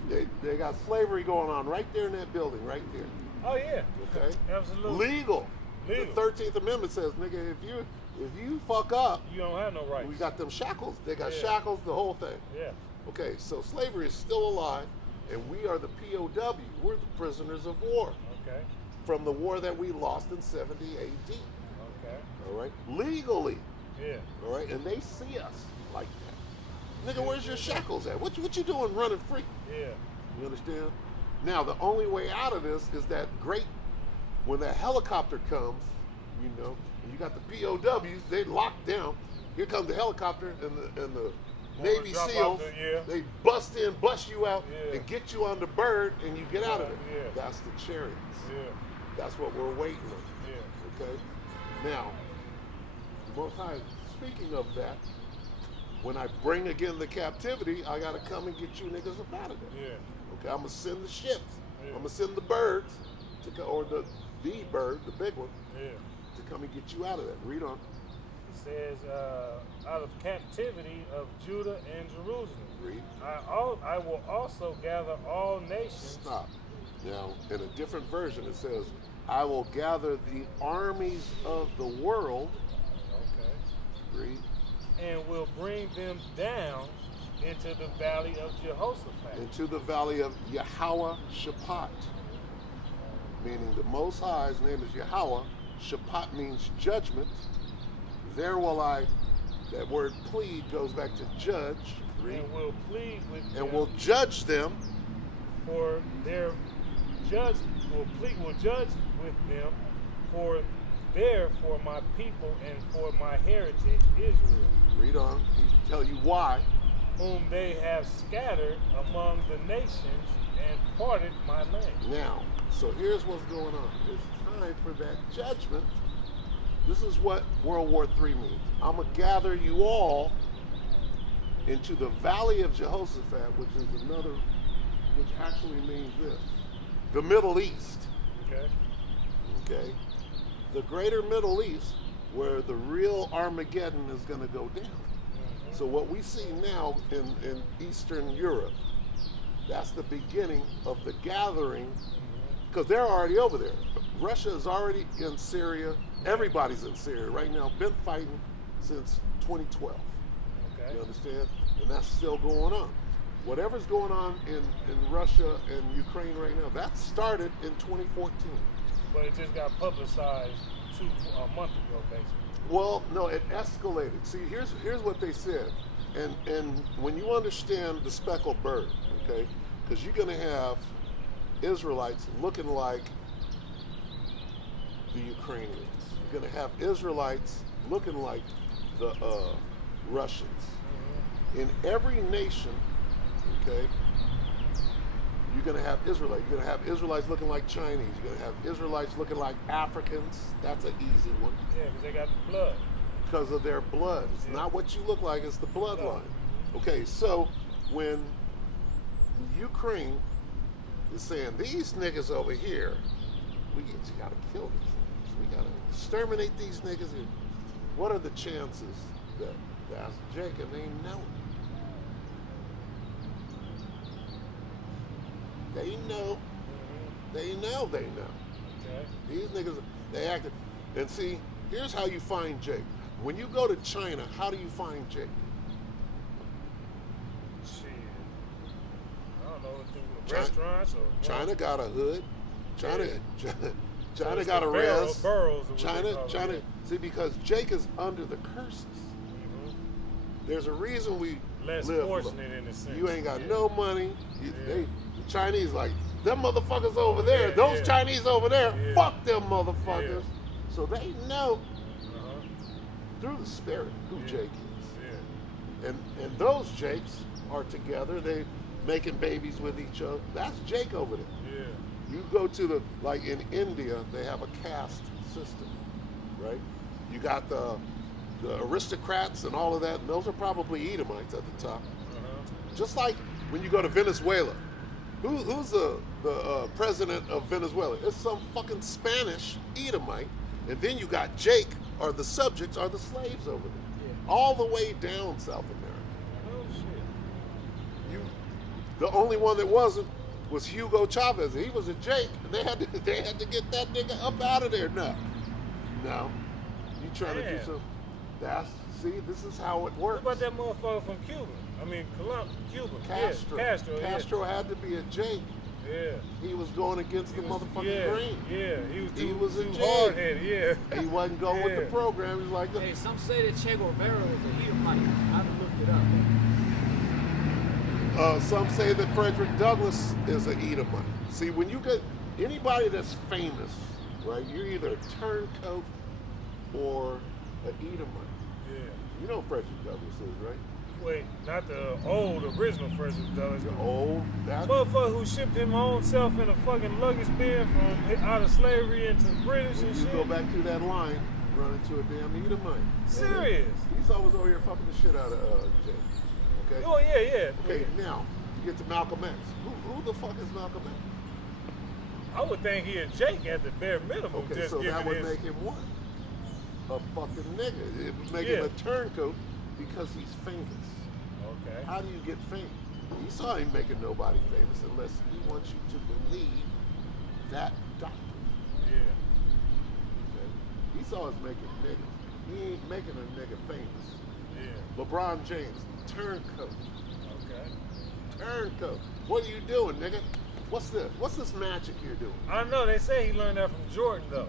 Okay? They got slavery going on right there in that building, right there. Oh yeah. Okay? Absolutely. Legal. The 13th Amendment says, nigga, if you fuck up, you don't have no rights. We got them shackles. They got shackles, the whole thing. Yeah. Okay, so slavery is still alive, and we are the POW. We're the prisoners of war. Okay. From the war that we lost in 70 AD. Okay. All right? Legally. Yeah. All right? And they see us like that. Nigga, where's your shackles at? What you doing running free? Yeah. You understand? Now, the only way out of this is that when that helicopter comes, you know, and you got the POWs, they locked down. Here comes the helicopter and the Navy SEALs. They bust you out, and get you on the bird, and you get out of it. Yeah. That's the chariots. Yeah. That's what we're waiting on. Yeah. Okay? Now, the Most High, speaking of that, when I bring again the captivity, I got to come and get you niggas up out of there. Yeah. Okay, I'm going to send the ships. Yeah. I'm going to send the birds, or the bird, the big one, to come and get you out of that. Read on. It says, out of captivity of Judah and Jerusalem. Read. I will also gather all nations. Stop. Now, in a different version, it says, I will gather the armies of the world. Okay. Read. And will bring them down into the valley of Jehoshaphat. Into the valley of Yahweh Shaphat. Meaning the Most High's name is Yahweh. Shaphat means judgment. There will that word plead goes back to judge. Read. And will plead with them. And will judge them. For their judge will judge with them for my people and for my heritage Israel. Read on. He tell you why. Whom they have scattered among the nations and parted my land. Now, so here's what's going on. It's time for that judgment. This is what World War III means. I'm going to gather you all into the valley of Jehoshaphat, which actually means this. The Middle East. Okay. Okay. The greater Middle East, where the real Armageddon is going to go down. Mm-hmm. So what we see now in Eastern Europe, that's the beginning of the gathering, because they're already over there. Russia is already in Syria. Everybody's in Syria right now. Been fighting since 2012. Okay. You understand? And that's still going on. Whatever's going on in Russia and Ukraine right now, that started in 2014. But it just got publicized a month ago, basically. Well, no, it escalated. See, here's what they said. And when you understand the speckled bird, okay, because you're going to have Israelites looking like the Ukrainians. You're going to have Israelites looking like the Russians. Mm-hmm. In every nation, okay, you're going to have Israelites. You're going to have Israelites looking like Chinese. You're going to have Israelites looking like Africans. That's an easy one. Yeah, because they got the blood. Because of their blood. It's not what you look like, it's the bloodline. Okay, so when Ukraine is saying, these niggas over here, we just got to kill these niggas. We got to exterminate these niggas. What are the chances that that's Jacob ain't know? They know. They know. Okay. These niggas, they acted. And see, here's how you find Jake. When you go to China, how do you find Jake? Shit. I don't know, through restaurants or... China got a hood. China got a res. Burrows China. See, because Jake is under the curses. Mm-hmm. There's a reason we less live fortunate in a sense. You ain't got no money. The Chinese like, them motherfuckers over there. Those Chinese over there. Fuck them motherfuckers. So they know through the spirit who Jake is. And those Jakes are together. They making babies with each other. That's Jake over there. Yeah. You go to like in India, they have a caste system, right? You got the aristocrats and all of that, and those are probably Edomites at the top. Just like when you go to Venezuela, who's the president of Venezuela? It's some fucking Spanish Edomite, and then you got Jake, or the subjects are the slaves over there, all the way down South America. Oh shit! The only one that wasn't was Hugo Chavez. He was a Jake, and they had to get that nigga up out of there. No, you trying to do something? This is how it works. What about that motherfucker from Cuba? I mean, Cuba. Castro. Yeah, Castro had to be a Jake. Yeah. He was going against the motherfucking grain. Yeah, he was too a hard-headed, yeah. He wasn't going with the program. He was like, hey, some say that Che Guevara was a Edomite. I haven't looked it up. Some say that Frederick Douglass is an Edomite. See, when you get anybody that's famous, right, you're either a turncoat or an Edomite. Yeah. You know who Frederick Douglass is, right? Wait, not the old original Frederick Douglass. The old, that motherfucker who shipped him own self in a fucking luggage bin from out of slavery into British when and you shit. go back through that line, run into a damn Edomite. Serious? Esau was over here fucking the shit out of Jake. Okay? Oh, yeah. Okay, now, you get to Malcolm X. Who the fuck is Malcolm X? I would think he and Jake at the bare minimum. Okay, just so that would his... make him what? A fucking nigga. It would make him a turncoat because he's famous. Okay. How do you get fame? Esau ain't making nobody famous unless he wants you to believe that doctrine. Yeah. Okay? Esau is making niggas. He ain't making a nigga famous. Yeah. LeBron James, turncoat. Okay. Turncoat. What are you doing, nigga? What's this? What's this magic you're doing? I know, they say he learned that from Jordan, though.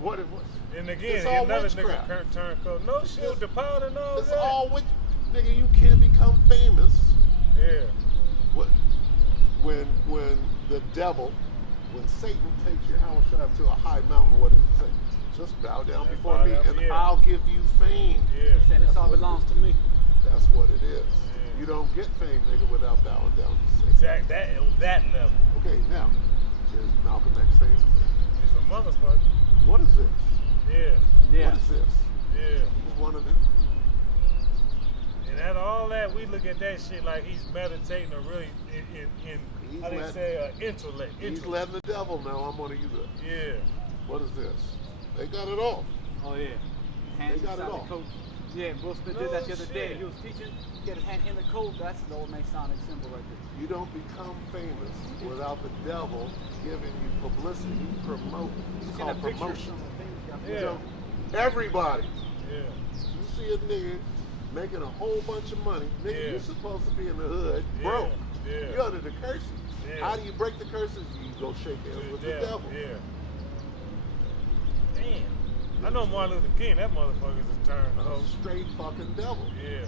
What it was? And again, it's all another witchcraft. nigga turncoat. No shit with the powder and all it's that. It's all witch. Nigga, you can't become famous. Yeah. What? When the devil, when Satan takes your house up to a high mountain, what does he say? Just bow down before me and I'll give you fame. Yeah. He said this all belongs to me. That's what it is. Yeah. You don't get fame, nigga, without bowing down to Satan. Exactly. That level. Okay, now, is Malcolm X famous? He's a motherfucker. What is this? Yeah. What is this? Yeah. He's one of them. And out of all that, we look at that shit like he's meditating or really in how they say, intellect. He's letting the devil know I'm going to use it. Yeah. What is this? They got it all. Oh, yeah. Hands they got it all. The coat. Yeah, Will Smith did that the other day. He was teaching, he had his hand in the coat. That's the old Masonic symbol right there. You don't become famous without the devil giving you publicity. You promote. It's called promotion. Yeah. You know, everybody. Yeah. You see a nigga making a whole bunch of money. Nigga, you're supposed to be in the hood, broke. Yeah. You're under the curses. Yeah. How do you break the curses? You go shake hands with the devil. Yeah. Damn. I know Martin Luther King, that motherfucker's a turncoat. Straight fucking devil. Yeah.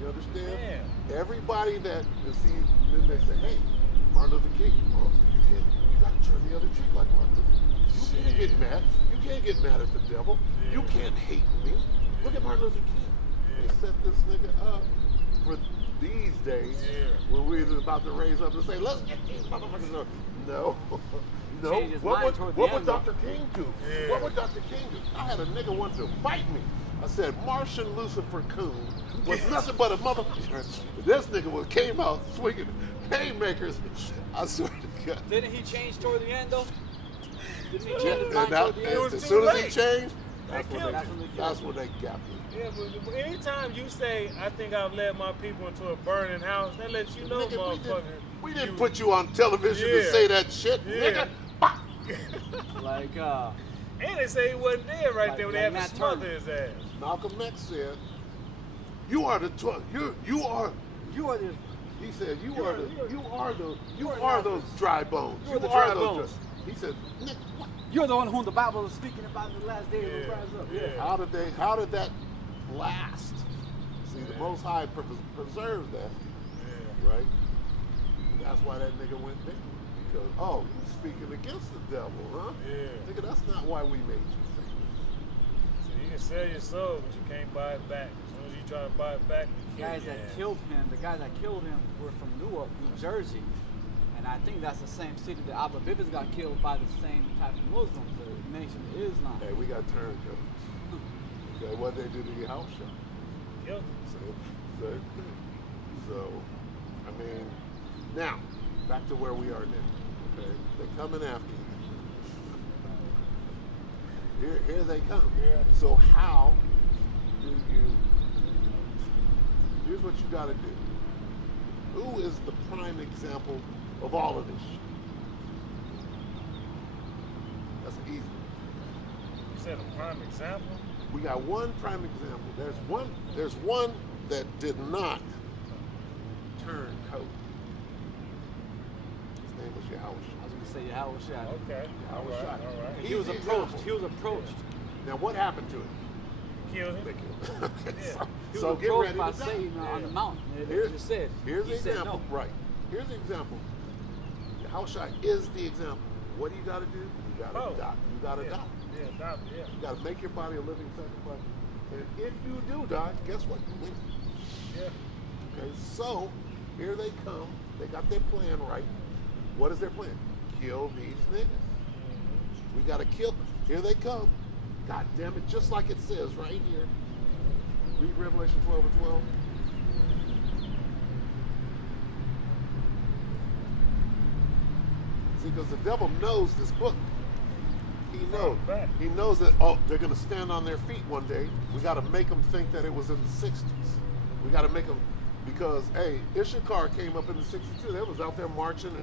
You understand? Yeah. Everybody that you see, then they say, hey, Martin Luther King, you got to turn the other cheek like Martin Luther King. You can't get mad. You can't get mad at the devil. Yeah. You can't hate me. Look at Martin Luther King. Yeah. They set this nigga up for these days when we're about to raise up and say, let's get these motherfuckers up. No. No. What would Dr. King do? Yeah. What would Dr. King do? I had a nigga want to fight me. I said, Martian Lucifer Coon was nothing but a motherfucker. This nigga came out swinging haymakers. I swear to God. Didn't he change toward the end, though? Didn't he change his mind toward the end? As soon as he changed, that's when they got me. Yeah, but anytime you say, I think I've led my people into a burning house, that lets you know, nigga, motherfucker. We didn't put you on television to say that shit, nigga. Like, and they say he wasn't there right there when they had to smother his ass. Malcolm X said, you are the, you are the, he said, you are those dry bones. You are the dry bones. He said, Nick, what? You're the one whom the Bible is speaking about in the last days will rise up. Yeah. How did that last? See, the Most High preserved that, right? That's why that nigga went there. Because, you speaking against the devil, huh? Yeah. Nigga, that's not why we made you famous. So you can sell your soul, but you can't buy it back. As soon as you try to buy it back. The guys that killed him were from Newark, New Jersey. And I think that's the same city that Abba Bivens got killed by the same type of Muslims, the Nation of Islam. Hey, we got turncoats. Okay, what they do to your house shop? Yep. So, I mean, now, back to where we are now. Okay, they're coming after you. Here they come. Yeah. So how do you, here's what you gotta do. Who is the prime example of all of this shit? That's an easy one. You said a prime example? We got one prime example. There's one that did not turn coat. His name was Yahushua. I was going to say Yahushua. Okay. Yahushua. All right. He was approached. Now what happened to him? Killed him? They killed him. Okay, Yeah. He so was get approached ready by to die. Satan on the mountain. Here's It said. the He said example. no. Right. Here's the example. Yahushua is the example. What do you got to do? You got to die. You got to die. Yeah, die. Yeah. You got to make your body a living sacrifice. And if you do die, guess what? You win. Yeah. Okay, so here they come. They got their plan right. What is their plan? Kill these niggas. We got to kill them. Here they come. God damn it, just like it says right here. Read Revelation 12 and 12. See, because the devil knows this book. He knows that, they're going to stand on their feet one day. We got to make them think that it was in the 60s. We got to make them, because, hey, Issachar came up in the 62. They was out there marching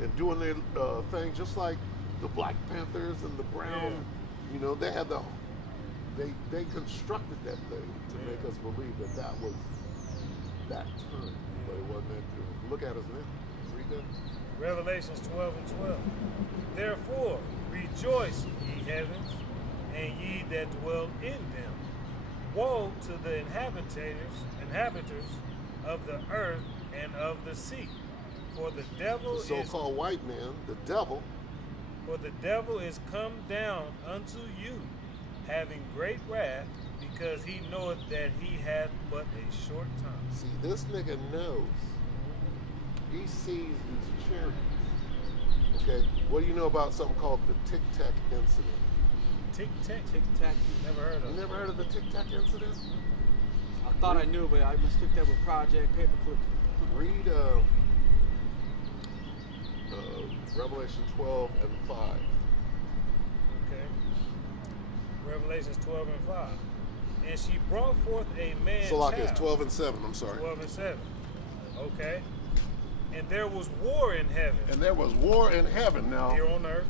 and doing their thing, just like the Black Panthers and the Brown. Yeah. You know, they had they constructed that thing to make us believe that was that time, but it wasn't that good. Look at us now. Read that. Revelations 12 and 12. Therefore, rejoice, ye heavens, and ye that dwell in them. Woe to the inhabitants of the earth and of the sea. For the devil The so-called white man, the devil, For the devil is come down unto you, having great wrath, because he knoweth that he hath but a short time. see, this nigga knows. He sees these chariots. Okay, what do you know about something called the Tic Tac incident? Tic Tac? Tic Tac. Never heard of You it. never heard of the Tic Tac incident? I thought I knew, but I mistook that with Project Paperclip. Read Revelation 12 and 5. Okay. Revelations 12 and 5. And she brought forth a man Salaki, child. it's 12 and 7, I'm sorry. 12 and 7. Okay. And there was war in heaven. And there was war in heaven now. Here on earth.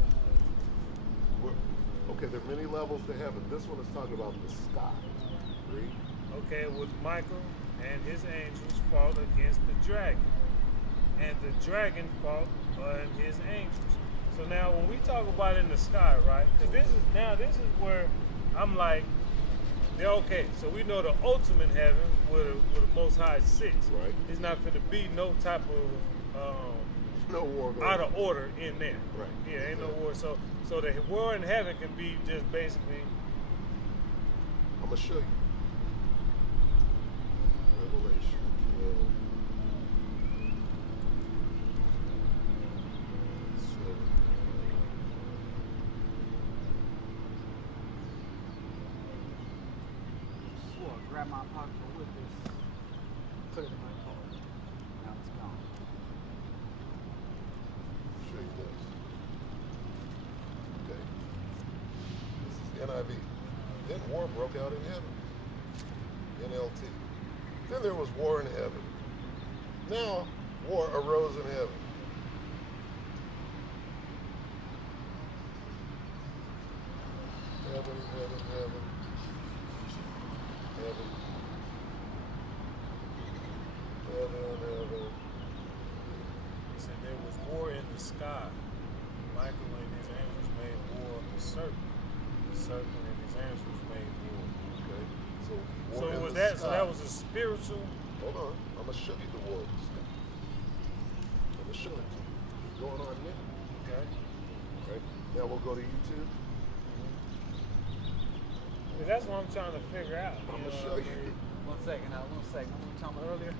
Okay, there are many levels to heaven. This one is talking about the sky. Read. Okay, with Michael and his angels fought against the dragon. And the dragon fought and his angels. So now when we talk about in the sky, right? Because this is where I'm like, they're okay. So we know the ultimate heaven where the Most High sits. Right. There's not going to be no type of No war going out of order in there. Right. Yeah, ain't no war. So the war in heaven can be just basically. I'm going to show you. Revelation 12. Swore, grab my pocket with this. Put it in my car. Now it's gone. Show you this. Okay. This is NIV. Then war broke out in heaven. NLT. Then there was war in heaven. Now war arose in heaven. Heaven, heaven, heaven. Heaven. Heaven, heaven. He said there was war in the sky. Michael and his angels made war on the serpent. The serpent and his angels made war. Okay. So So war in was the that? sky. So that was a spiritual. Hold on. I'm gonna show you the war in the sky. I'm gonna show it to you. It's going on now. Okay. Okay. Now we'll go to YouTube. That's what I'm trying to figure out. I'm gonna know show what I you. mean? One second. What we were talking about earlier.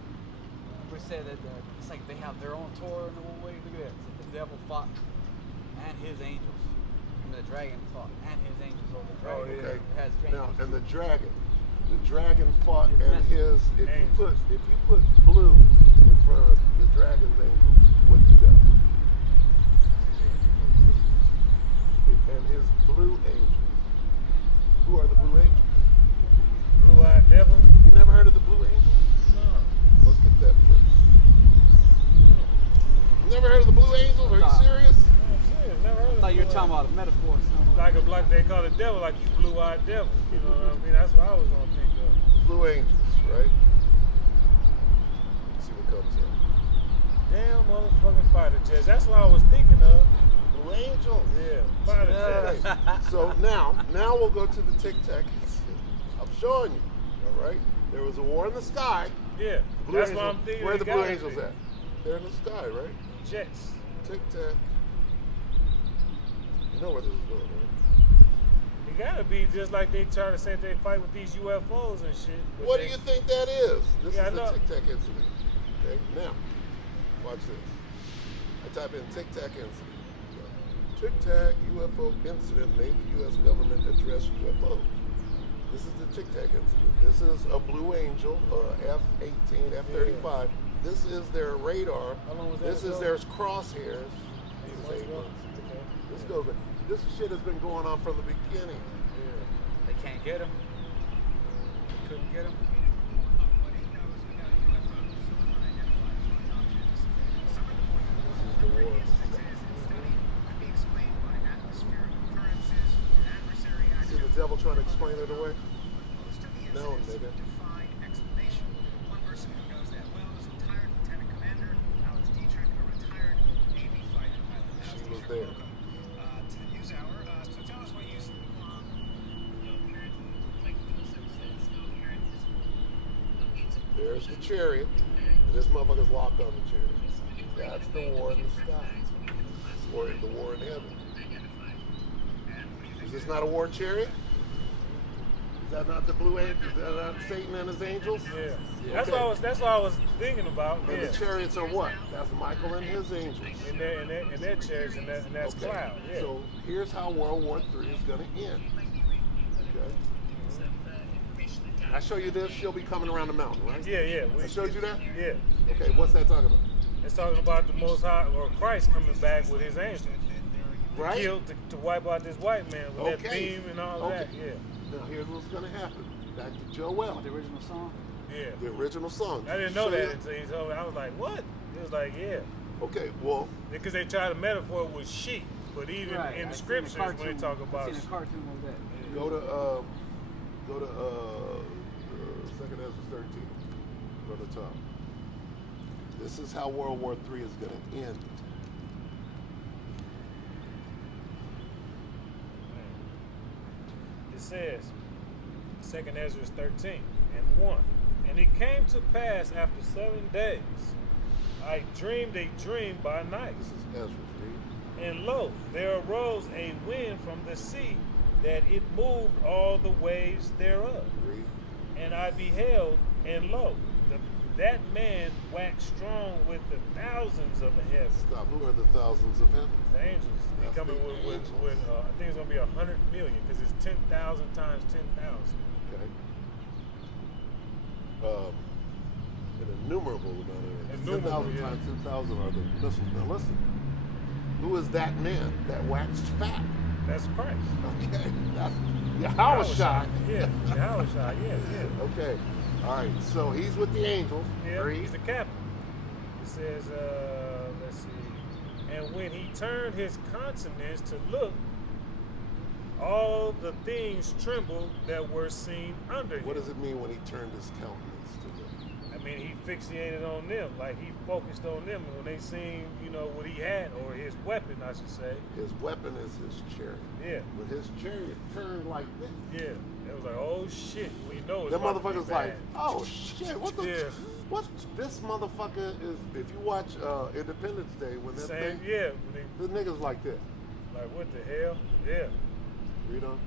We said that it's like they have their own Torah in the one way. Look at that. It's like the devil fought and his angels. And the dragon fought and his angels over the dragon. Oh, yeah. Okay. It has Now, angels and the too. dragon fought His and his. messenger. If you put blue in front of the dragon's angel, what do you got? And his blue angels. Who are the blue angels? Blue-eyed devil? You never heard of the blue angels? No. Let's get that first. You never heard of the blue angels? Are you serious? I'm serious. Never heard of I thought you were blue-eyed. talking about a metaphor. Like they call the devil, like you blue-eyed devil. You know what I mean? That's what I was gonna think of. Blue angels, right? Let's see what comes up. Damn motherfucking fighter jets. That's what I was thinking of. Blue angels. Yeah, fighter Okay. jets. So now we'll go to the Tic Tac incident. I'm showing you. All right. There was a war in the sky. Yeah, Blue that's angels, what I'm thinking. where are it the Blue gotta Angels be. at? They're in the sky, right? Jets. Tic Tac. You know where this is going, right? It gotta be just like they try to say they fight with these UFOs and shit. but What do they- you think that is? This Yeah, I is the know. Tic Tac incident. Okay, now, watch this. I type in Tic Tac incident. Tic Tac UFO incident made the U.S. government address UFOs. This is the Tic Tac incident. This is a Blue Angel, F-18, F-35. This is their radar. How long was that This is ago? their crosshairs. This is 8 ago? months. Okay. This goes. This shit has been going on from the beginning. Yeah. They can't get him. They couldn't get him. This is the war. See the devil trying to explain it away? No, nigga. She was there. There's the chariot. And this motherfucker's locked on the chariot. That's the war in the sky. Or the war in heaven. Is this not a war chariot? Is that not the blue angel? Is that not Satan and his angels? Yeah. Okay. That's what I was thinking about. And Yeah. the chariots are what? That's Michael and his angels. In their chairs and that's Okay. cloud. Yeah. So here's how World War III is going to end. Okay. I show you this, she'll be coming around the mountain, right? Yeah. I showed you that? Yeah. Okay, what's that talking about? It's talking about the Most High or Christ coming back with his angels. Right? To wipe out this white man with that Okay. beam and all Okay. that. Yeah. Now here's what's going to happen. Back to Joel, The original song. Yeah. the original song. I didn't know So that you- until he told me. I was like, what? It was like, yeah. Okay, well, Because they try to metaphor it with sheep. But even Right. in I the seen scriptures, a when they cartoon. talk about I seen a cartoon of that. go to 2nd Ezra 13 from the top. This is how World War III is going to end. It says, 2nd Ezra 13:1. And it came to pass after 7 days, I dreamed a dream by night. This is Ezra, read. And lo, there arose a wind from the sea, that it moved all the waves thereof. Read. And I beheld, and lo, that man waxed strong with the thousands of the heavens. Stop. Who are the thousands of heavens? The angels. He That's coming the with angels. I think it's going to be 100 million, because it's 10,000 times 10,000. Okay. An innumerable amount of it. Innumerable, 10,000 yeah. times 10,000 are the missiles. Now listen. Who is that man that waxed fat? That's Christ. Okay. That's Yahushua. Yeah, Yahushua, yeah. Okay. All right. So he's with the angels. Yeah, Read. he's the captain. It says, let's see. And when he turned his countenance to look, all the things trembled that were seen under him. What does it mean when he turned his countenance to them? I mean, he fixated on them, like he focused on them. And when they seen, what he had, or his weapon, I should say. His weapon is his chariot. Yeah, When his chariot turned like this, yeah. It was like, oh shit, we know it's that about to be motherfucker's like, bad. oh shit, what the? Yeah. What this motherfucker is? If you watch Independence Day, when that Same, thing, yeah. the niggas like that. Like, what the hell? Yeah. Read on.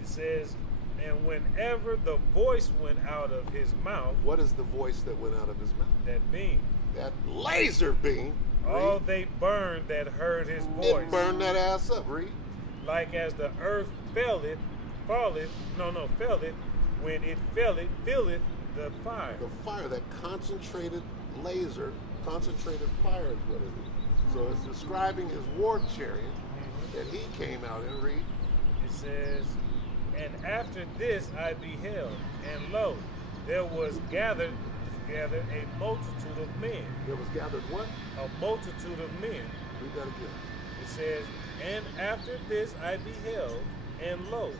It says, And whenever the voice went out of his mouth, what is the voice that went out of his mouth? That beam. That laser beam. All they burned that heard his voice. It burned that ass up, read. Like as the earth felleth, when it filleth the fire. The fire, that concentrated laser, concentrated fire is what it is. So it's describing his war chariot that he came out in, read. It says, and after this I beheld, and lo, there was gathered together a multitude of men. There was gathered what? A multitude of men. Read that again. It says, and after this I beheld, and lo,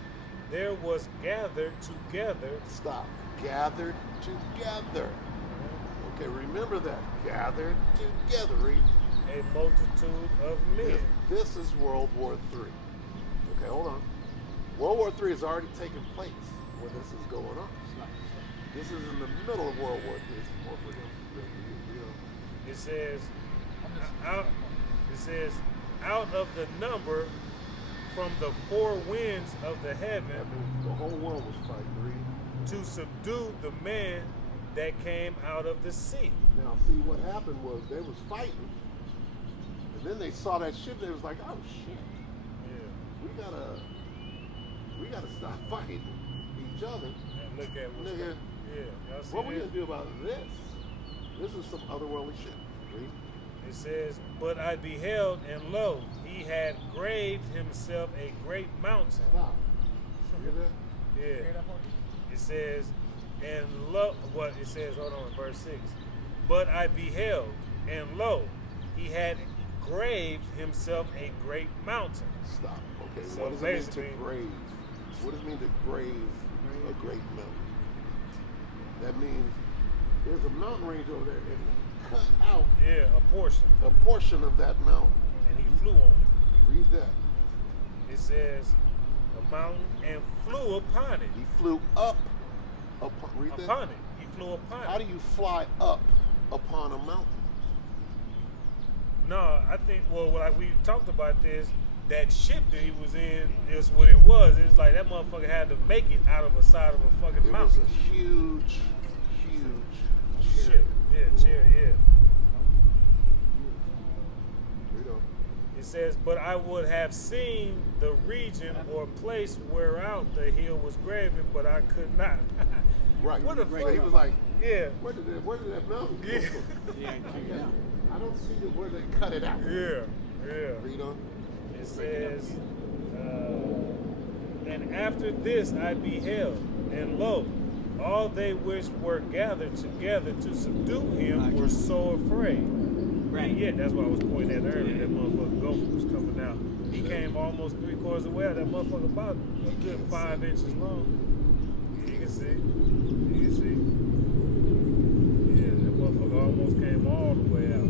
there was gathered together. Stop. Gathered together. Okay, remember that. Gathered together. Read. A multitude of men. This is World War III. Okay, hold on. World War III has already taken place when this is going on. This is in the middle of World War III. It's more for them. It says, out of the number from the four winds of the heaven, the whole world was fighting, read. To subdue the man that came out of the sea. Now, see, what happened was they was fighting, and then they saw that ship. They was like, "Oh shit, yeah, we gotta stop fighting each other." And look at what's nigga, y'all see what we gonna do about this? This is some otherworldly shit. Read. It says, but I beheld, and lo, he had graved himself a great mountain. Stop. You hear that? Yeah. It says, and lo, what it says, hold on, verse 6. But I beheld, and lo, he had graved himself a great mountain. Stop. Okay, so what does it mean to grave? What does it mean to grave a great mountain? That means there's a mountain range over there, and he cut out a portion of that mountain. And he flew on it. Read that. It says, a mountain, and flew upon it. He flew up read that? Upon it. He flew upon it. How do you fly up upon a mountain? No, I think, well, like we talked about this, that ship that he was in is what it was. It's like that motherfucker had to make it out of the side of a fucking mountain. It was a huge ship. Yeah, chariot. It says, but I would have seen the region or place whereout the hill was graven, but I could not. Right. What the fuck? He was like, yeah. Where did that mountain go? Yeah. I don't see where they cut it out. Yeah. Read on. It says, and after this I beheld, and lo, all they which were gathered together to subdue him were so afraid. Right. Yeah, that's what I was pointing at earlier. That motherfucker gopher was coming out. He came almost 3/4 of the way out. That motherfucker about a good 5 inches long. You can see. Yeah, that motherfucker almost came all the way out.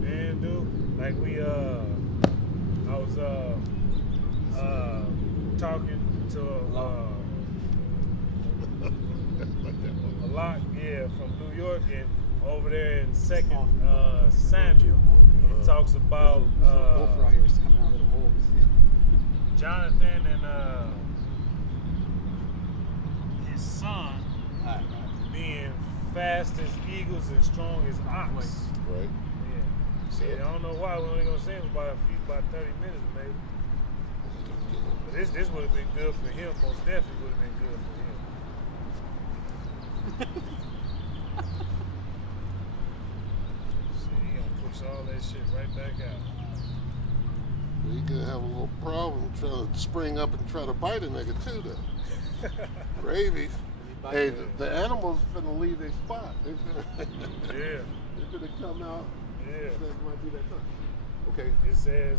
Man, dude, like I was talking to a lot, from New York, and over there in 2nd Samuel, it talks about gopher out here is coming out of little holes. Jonathan and his son being fast as eagles and strong as ox. Right. Yeah. I don't know why we're only gonna see him about 30 minutes maybe. But this would have been good for him. Most definitely would have been good for him. See, he gonna push all that shit right back out. Well, you could have a little problem trying to spring up and try to bite a nigga too, though. Gravy. Hey, the animals finna leave their spot. They finna come out. Yeah. That might be that time. Okay. It says,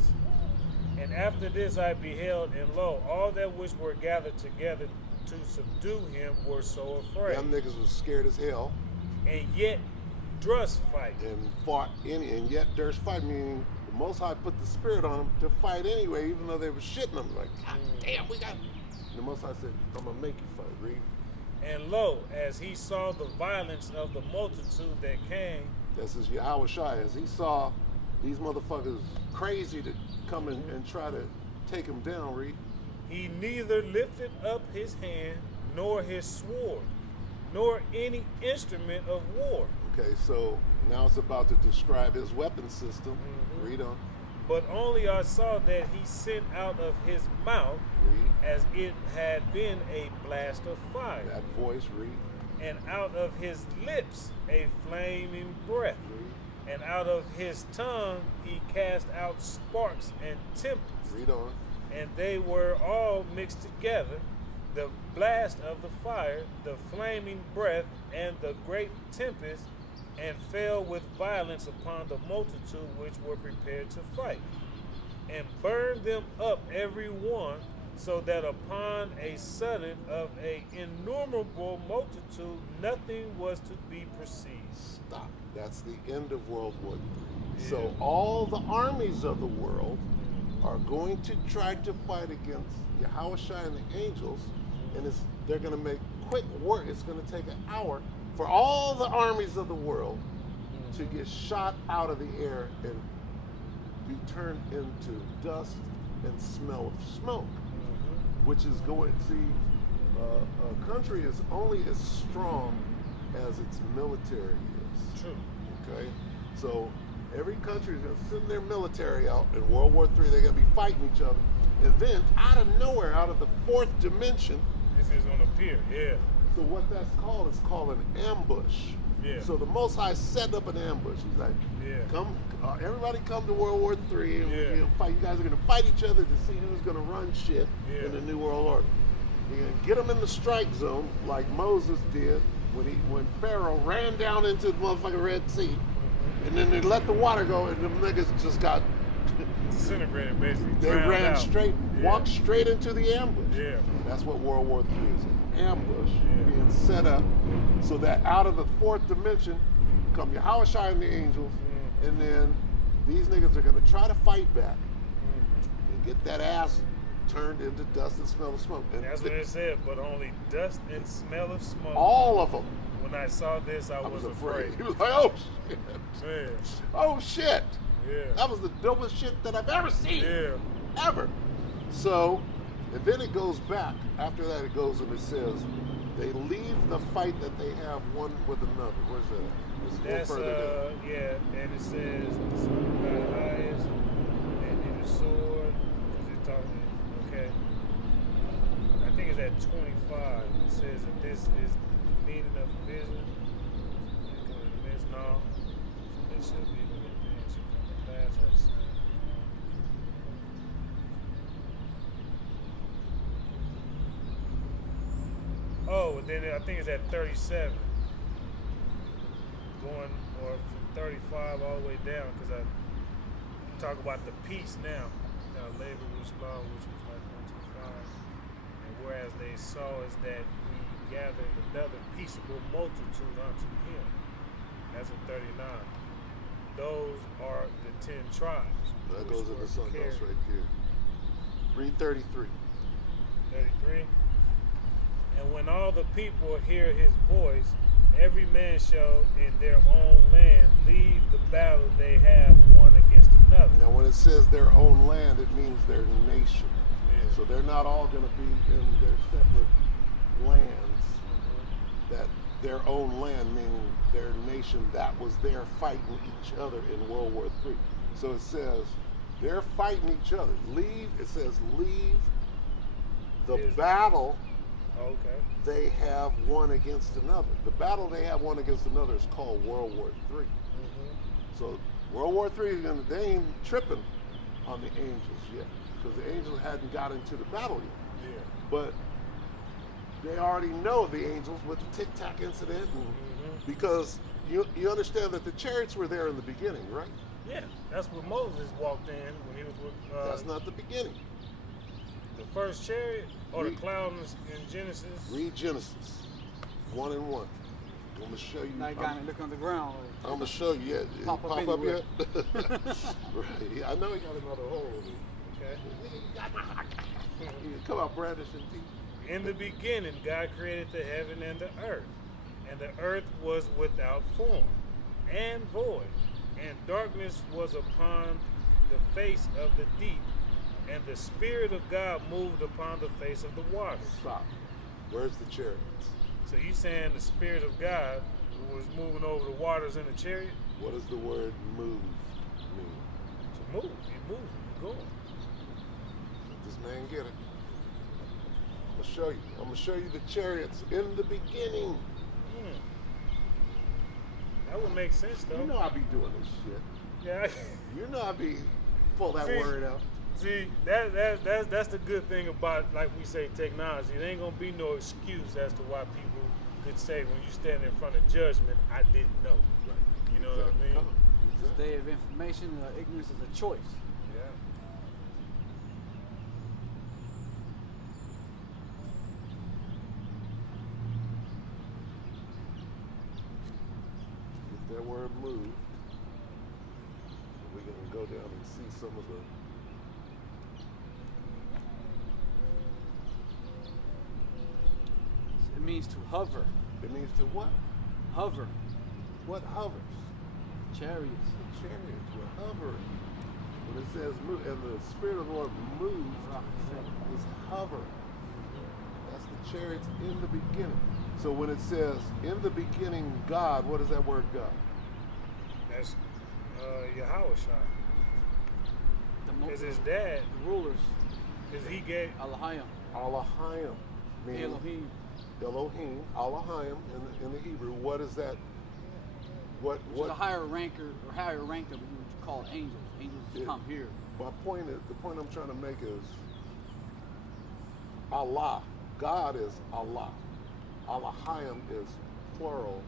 and after this I beheld, and lo, all that which were gathered together to subdue him were so afraid. Them niggas was scared as hell. And yet durst fight. And fought and yet durst fight, meaning the Most High put the spirit on them to fight anyway, even though they were shitting them. Like, God damn, we got. And the Most High said, I'm gonna make you fight. Read. And lo, as he saw the violence of the multitude that came. That's his Yahweh Shai. As he saw these motherfuckers crazy to come and try to take him down, read. He neither lifted up his hand, nor his sword, nor any instrument of war. Okay, so now it's about to describe his weapon system. Mm-hmm. Read on. But only I saw that he sent out of his mouth, as it had been a blast of fire. That voice, read. And out of his lips a flaming breath. Read. And out of his tongue he cast out sparks and tempest. Read on. And they were all mixed together, the blast of the fire, the flaming breath, and the great tempest, and fell with violence upon the multitude which were prepared to fight, and burned them up every one, so that upon a sudden of a innumerable multitude nothing was to be perceived. Stop. That's the end of World War III. Yeah. So all the armies of the world are going to try to fight against Yahushua and the angels, and they're going to make quick work. It's going to take an hour for all the armies of the world to get shot out of the air and be turned into dust and smell of smoke, which is going to see a country is only as strong as its military is. True. Okay? So every country is going to send their military out in World War III. They're going to be fighting each other. And then out of nowhere, out of the fourth dimension, this is going to appear, yeah. So what that's called is called an ambush. Yeah. So the Most High set up an ambush. He's like, come, everybody come to World War III and we're gonna fight. You guys are going to fight each other to see who's going to run shit in the New World Order. You're going to get them in the strike zone like Moses did when Pharaoh ran down into the motherfucking Red Sea. And then they let the water go and the niggas just got disintegrated, basically. They ran straight, walked straight into the ambush. Yeah. That's what World War III is, an ambush being set up so that out of the fourth dimension come Yahushua and the angels, and then these niggas are going to try to fight back and get that ass turned into dust and smell of smoke. And that's what it said, but only dust and smell of smoke. All of them. When I saw this, I was afraid. He was like, oh shit. Man. Oh shit. Yeah. That was the dopest shit that I've ever seen. Yeah. Ever. So, and then it goes back. After that, it goes and it says, they leave the fight that they have one with another. Where's that? That's, yeah, and it says, the Son of God highest, and in the sword, because it's talking, okay. I think it's at 25. It says that this is the meaning of the vision. No. It should be the things that come to pass at the same time. Oh, and then I think it's at 37. Going, or from 35 all the way down, because I talk about the peace now. Now, labor was law, which was like 125. And whereas they saw is that he gathered another peaceable multitude unto him. That's in 39. Those are the 10 tribes. That goes into something else right here. Read 33. 33. And when all the people hear his voice, every man shall in their own land leave the battle they have one against another. Now when it says their own land, it means their nation. Yeah. So they're not all going to be in their separate lands. That their own land, meaning their nation that was there fighting each other in World War III. So it says they're fighting each other. Leave, it says leave the battle they have one against another. The battle they have one against another is called World War III. So World War III, they ain't tripping on the angels yet, because the angels hadn't got into the battle yet. Yeah. But they already know the angels with the Tic Tac incident, and because you understand that the chariots were there in the beginning, right? Yeah, that's what Moses walked in when he was with. That's not the beginning. The first chariot, or the cloud in Genesis. Read Genesis 1 and 1. I'm gonna show you. Now you got to look on the ground. I'm gonna show you. Yeah, pop up yet? Right. I know he got another hole. Okay. Come on, Brandish and T. In the beginning, God created the heaven and the earth. And the earth was without form and void, and darkness was upon the face of the deep, And the Spirit of God moved upon the face of the waters. Stop. Where's the chariots? So you saying the Spirit of God was moving over the waters in a chariot? What does the word move mean? To move. It moves. It's going. Let this man get it. I'm gonna show you. I'm gonna show you the chariots in the beginning. That would make sense, though. You know I be doing this shit. Yeah. You know I be pull that word out. See, that's the good thing about, like we say, technology. There ain't gonna be no excuse as to why people could say when you stand in front of judgment, I didn't know. Right. You know what I mean? This day of information, ignorance is a choice. Yeah. Get that word move. We're gonna go down and see some of the. It means to hover. It means to what? Hover. What hovers? Chariots. The chariots were hovering. When it says move, and the Spirit of the Lord moves, is hovering. That's the chariots in the beginning. So when it says in the beginning God, what is that word God? That's Yahushua. Because his dad, the rulers, because he gave Elohim. Elohim. Meaning Elohim. Elohim, Elohim in the Hebrew. What is that? What? Which is a higher ranker or higher rank than what you would call angels. Angels come here. My point is, the point I'm trying to make is Allah. God is Allah. Elohim is plural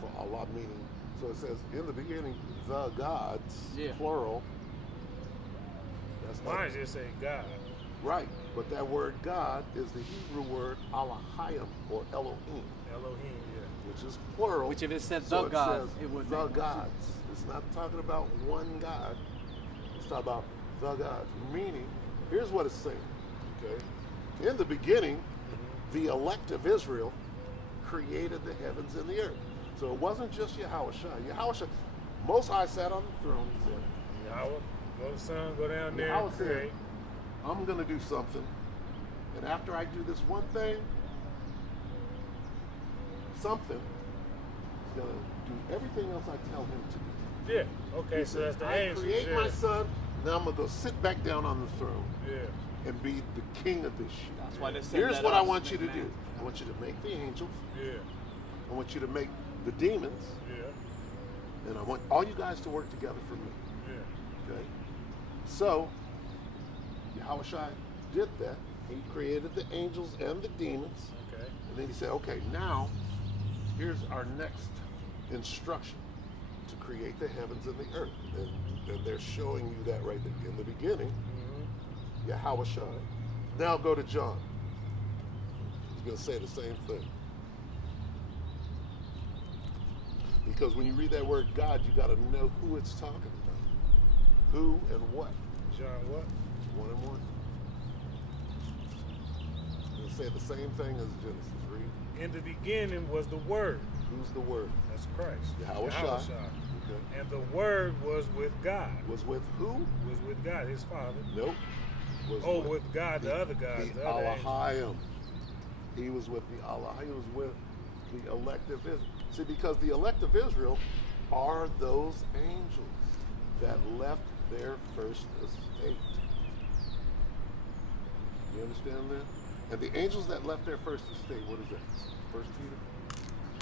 for Allah, meaning, so it says in the beginning, the gods, plural. That's mine just say God. Right, but that word God is the Hebrew word Elohim or Elohim. Elohim, yeah. Which is plural. Which if it said so the gods, says it would the make gods. sense. It's not talking about one God. It's talking about the gods. Meaning, here's what it's saying. Okay, in the beginning, the elect of Israel created the heavens and the earth. So it wasn't just Yahushua. Yahushua, Most High sat on the throne. He said, Yahweh, go son, go down there Yahweh and create. I'm going to do something, and after I do this one thing, something is going to do everything else I tell him to do. Yeah, okay, He so said, that's the I angels. create my son, now I'm going to go sit back down on the throne Yeah. and be the king of this shit. That's why they said Here's that what I us want you to make do. man. I want you to make the angels. Yeah. I want you to make the demons. Yeah. And I want all you guys to work together for me. Yeah. Okay? So, Yahushua did that. He created the angels and the demons. Okay. And then he said, okay, now, here's our next instruction to create the heavens and the earth. And they're showing you that right there in the beginning. Yahushua. Now go to John. He's going to say the same thing. Because when you read that word God, you got to know who it's talking about. Who and what. John what? 1 and 1. It'll say the same thing as Genesis. Read. In the beginning was the Word. Who's the Word? That's Christ. Yahushua. Okay. And the Word was with God. Was with who? Was with God, his Father. Nope. Was with God, the other gods, the the other angels. Elohim. He was with the Allah. He was with the elect of Israel. See, because the elect of Israel are those angels that left their first estate. You understand that? And the angels that left their first estate, what is that? 1 Peter?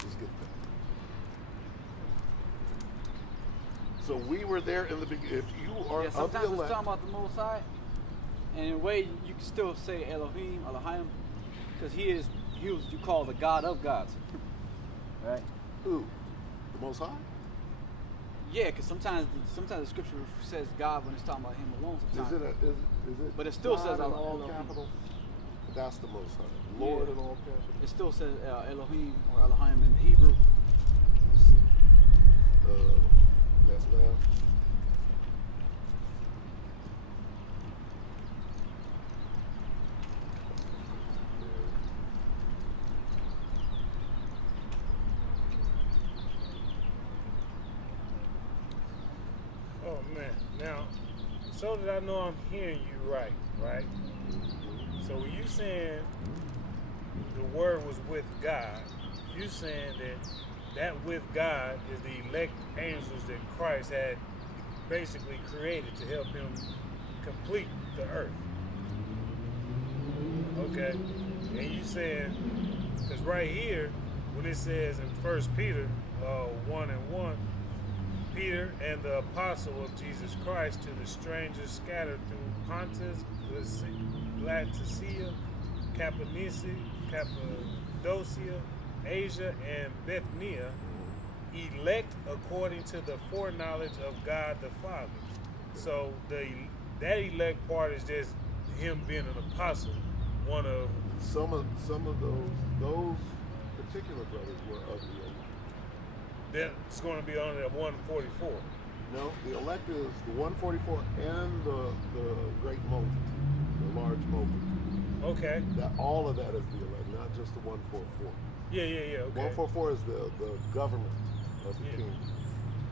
Let's get that. So we were there in the beginning. If you are of the sometimes it's elect, talking about the Most High, and in a way you can still say Elohim, Elohim, because he was you call the God of gods, right? who? The Most High? Yeah, because sometimes the scripture says God when it's talking about him alone. Sometimes. Is it? But it still God says in all Elohim. capitals. That's the Most High. Lord in all capitals. It still says Elohim or Elohim in Hebrew. Let's see. That's now. Oh man. Now, so that I know I'm hearing you right? So when you saying the word was with God, you saying that with God is the elect angels that Christ had basically created to help him complete the earth. Okay, and you saying, because right here, when it says in 1 Peter 1:1, Peter and the apostle of Jesus Christ to the strangers scattered through Pontus, Galatia, Cappadocia, Asia, and Bithynia, elect according to the foreknowledge of God the Father. So that elect part is just him being an apostle. One of some of those particular brothers were of the elect. That's going to be on that 144. No, the elect is the 144 and the great multitude, the large multitude. Okay. That all of that is the elect, not just the 144. Yeah. Okay. 144 is the government of the kingdom.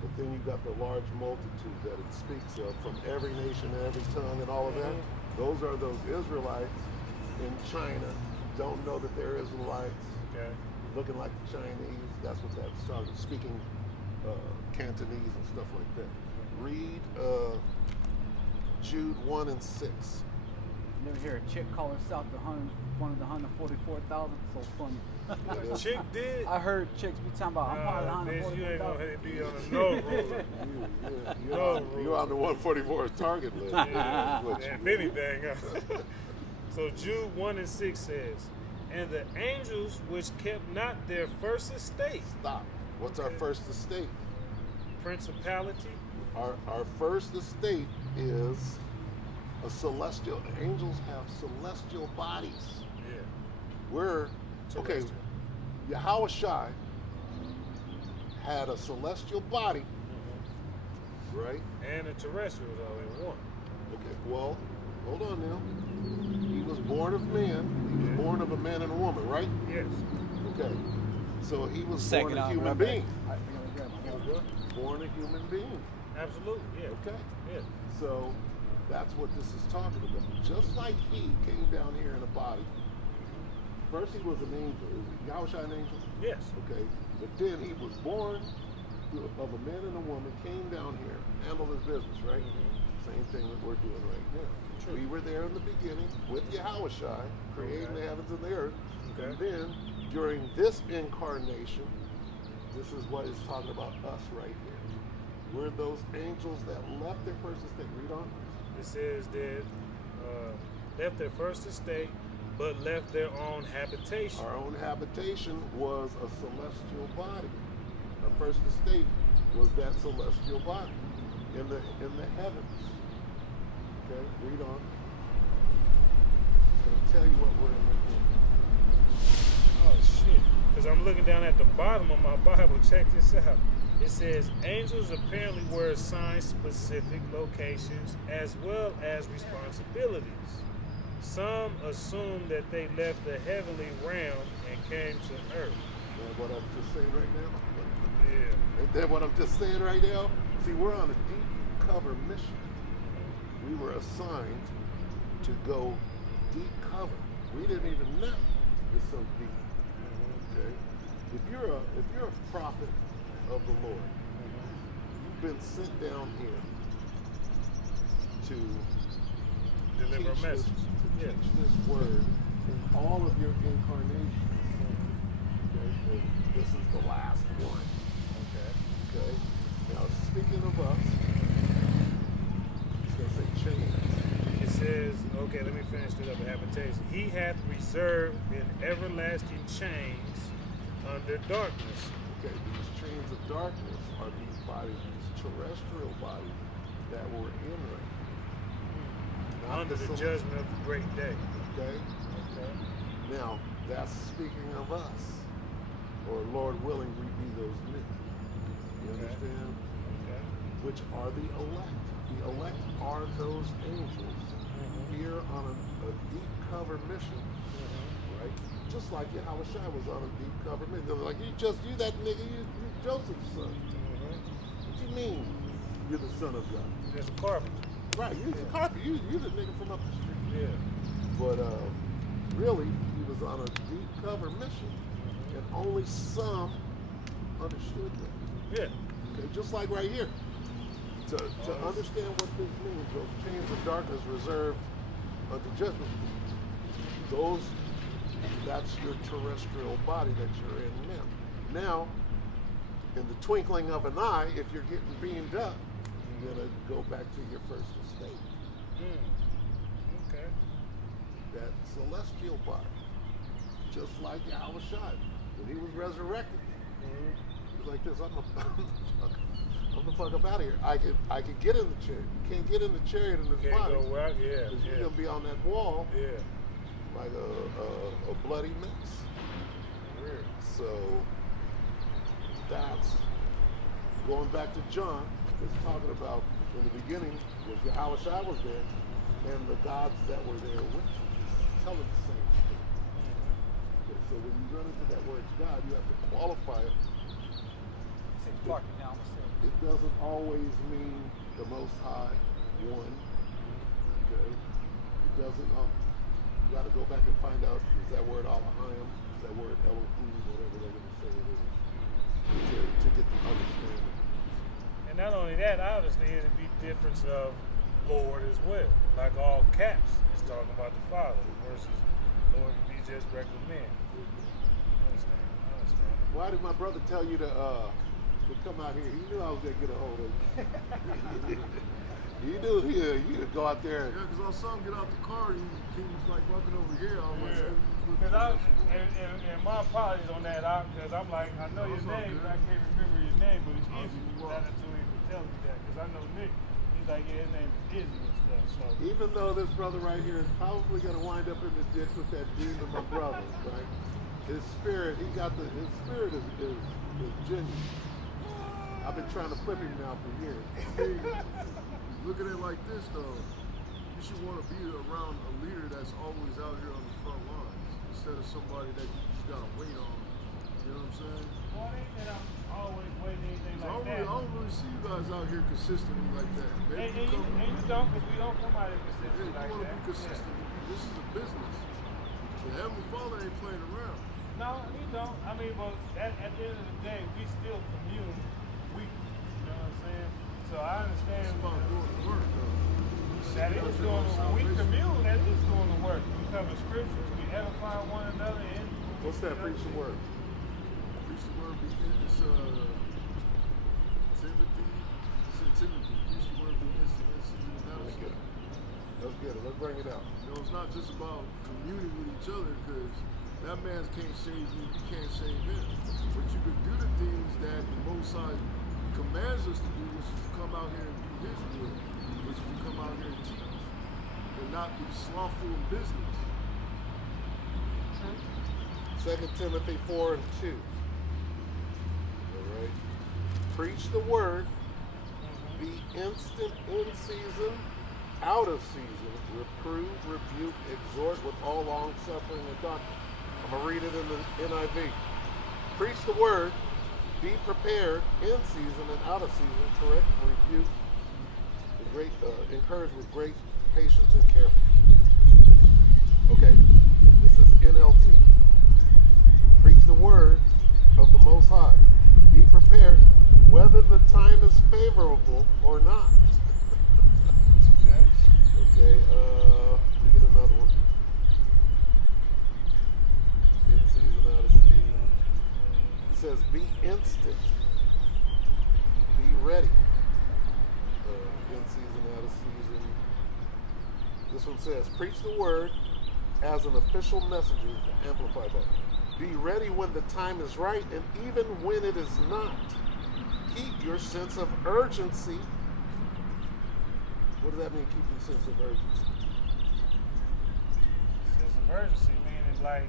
But then you got the large multitude that it speaks of from every nation and every tongue and all of that. Those are those Israelites in China, don't know that they're Israelites, looking like the Chinese. That's what that's talking, speaking Cantonese and stuff like that. Read Jude 1 and 6. You never hear a chick call herself one of the 144,000? So funny. A chick did? I heard chicks be talking about, I'm part of the 144,000. You ain't going to be on a no ruler. You're on the 144 target list. If anything. So Jude 1 and 6 says, and the angels which kept not their first estate. Stop. What's our first estate? Principality. Our first estate is a celestial. Angels have celestial bodies. Yeah. We're okay. Yahushua had a celestial body, right? And a terrestrial though in one. Okay. Well, hold on now. He was born of man. He was born of a man and a woman, right? Yes. Okay. So he was born a human being. Born a human being. Absolutely. Yeah. Okay. Yeah. So that's what this is talking about. Just like he came down here in a body. First he was an angel. Is Yahushua an angel? Yes. Okay. But then he was born of a man and a woman, came down here, handled his business, right? Same thing that we're doing right now. True. We were there in the beginning with Yahushua, creating the heavens and the earth. Okay. And then during this incarnation, this is what is talking about us right here. We're those angels that left their first estate. Read on. It says that left their first estate, but left their own habitation. Our own habitation was a celestial body. Our first estate was that celestial body in the heavens. Okay, read on. It's going to tell you what we're in Oh shit! Because I'm looking down at the bottom of my Bible. Check this out. It says angels apparently were assigned specific locations as well as responsibilities. Some assume that they left the heavenly realm and came to earth. Is that what I'm just saying right now? Yeah. Ain't that what I'm just saying right now? See, we're on a deep cover mission. We were assigned to go deep cover. We didn't even know it's so deep. Okay? If you're a prophet of the Lord, you've been sent down here to deliver a message. Teach this word in all of your incarnations. Okay? And this is the last one. Okay? Now, speaking of us, it's going to say change. It says, okay, let me finish this up with habitation. He hath reserved in everlasting chains under darkness. Okay, these chains of darkness are these bodies, these terrestrial bodies that we're in right now. Under the judgment of the great day. Okay? Now, that's speaking of us. Or Lord willing, we be those new. You understand? Okay. Which are the elect. The elect are those angels here on a deep cover mission. Right? Just like Yahushua was on a deep cover mission. They were like, you that nigga, you Joseph's son. What you mean you're the son of God? There's a carpenter. Right, he was a carpenter. He was a nigga from up the street. Yeah. But really, he was on a deep cover mission, and only some understood that. Yeah. Okay, just like right here. To understand what this means, those chains of darkness reserved unto judgment. That's your terrestrial body that you're in now. Now, in the twinkling of an eye, if you're getting beamed up, you're gonna go back to your first estate. Okay. That celestial body, just like Yahushua, when he was resurrected, he was like this. I'm the fuck up out of here. I could get in the chariot. You can't get in the chariot in this body. Can't go out. Yeah. Because you're gonna be on that wall. Yeah. Like a bloody mess. Weird. So that's going back to John. It's talking about in the beginning was Yahushua was there, and the gods that were there with you. It's telling the same thing. Okay, so when you run into that word God, you have to qualify it. It doesn't always mean the Most High One. Okay, it doesn't. You got to go back and find out, is that word Elohim, is that word Elohim, whatever they're going to say it is, to get the understanding. And not only that, obviously, it'd be difference of Lord as well. Like all caps is talking about the Father versus Lord to be just regular men. I understand. Why did my brother tell you to come out here? He knew I was going to get a hold of you. He knew he'd go out there. Yeah, because I saw him get out the car and he was like walking over here. I was Yeah. like, And my apologies on that, because I'm like, I know your name, but I can't remember your name, but it's Izzy. That's until he was telling me that, because I know Nick. He's like, yeah, his name is Izzy and stuff. So even though this brother right here is probably going to wind up in the ditch with that demon, my brother, right? His spirit, his spirit is genuine. I've been trying to flip him now for years. look at it like this though. You should want to be around a leader that's always out here on the front lines instead of somebody that you just gotta wait on. You know what I'm saying? well, it ain't that I'm always waiting anything like that. I don't really see you guys out here consistently like that. And you don't, because we don't come out here consistently You like want to that. be consistent. Yeah. This is a business. The Heavenly Father ain't playing around. No, we don't. I mean, but at the end of the day, we still commune weekly. You know what I'm saying? So I understand. It's about doing the work though. That is doing the work. We commune, that is doing the work. We cover scriptures, we edify one another. And What's that? Preach the word. Preach the word. It's Timothy. It's in Timothy. Preach the word. Be instant and Let's get it. Let's get it. Let's bring it out. You know, it's not just about communing with each other because that man can't save you. You can't save him. But you can do the things that the Most High commands us to do, which is to come out here and do His will, which is to come out here and teach, and not be slothful in business. 2 Timothy 4:2. All right. Preach the word. Be instant in season, out of season. Reprove, rebuke, exhort with all long suffering and doctrine. I'm gonna read it in the NIV. Preach the word. Be prepared in season and out of season. Correct, rebuke, encourage with great patience and care. Okay, this is NLT. Preach the word of the Most High. Be prepared, whether the time is favorable or not. Okay, let me get another one. In season, out of season. It says, be instant. Be ready. In season, out of season. This one says, preach the word as an official messenger, the Amplified Bible. Be ready when the time is right and even when it is not. Keep your sense of urgency. What does that mean, keep your sense of urgency? Sense of urgency meaning like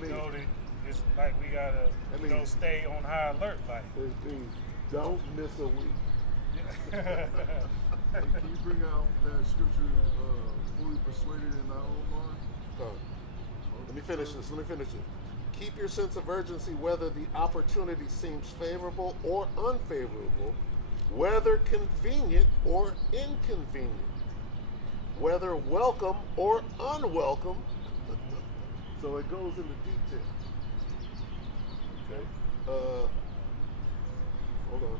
we know that it's like we gotta stay on high alert like. It means don't miss a week. Hey, can you bring out that scripture, fully persuaded in thy own mind? Let me finish this. Keep your sense of urgency whether the opportunity seems favorable or unfavorable, whether convenient or inconvenient. whether welcome or unwelcome. So it goes into detail. Okay. Hold on.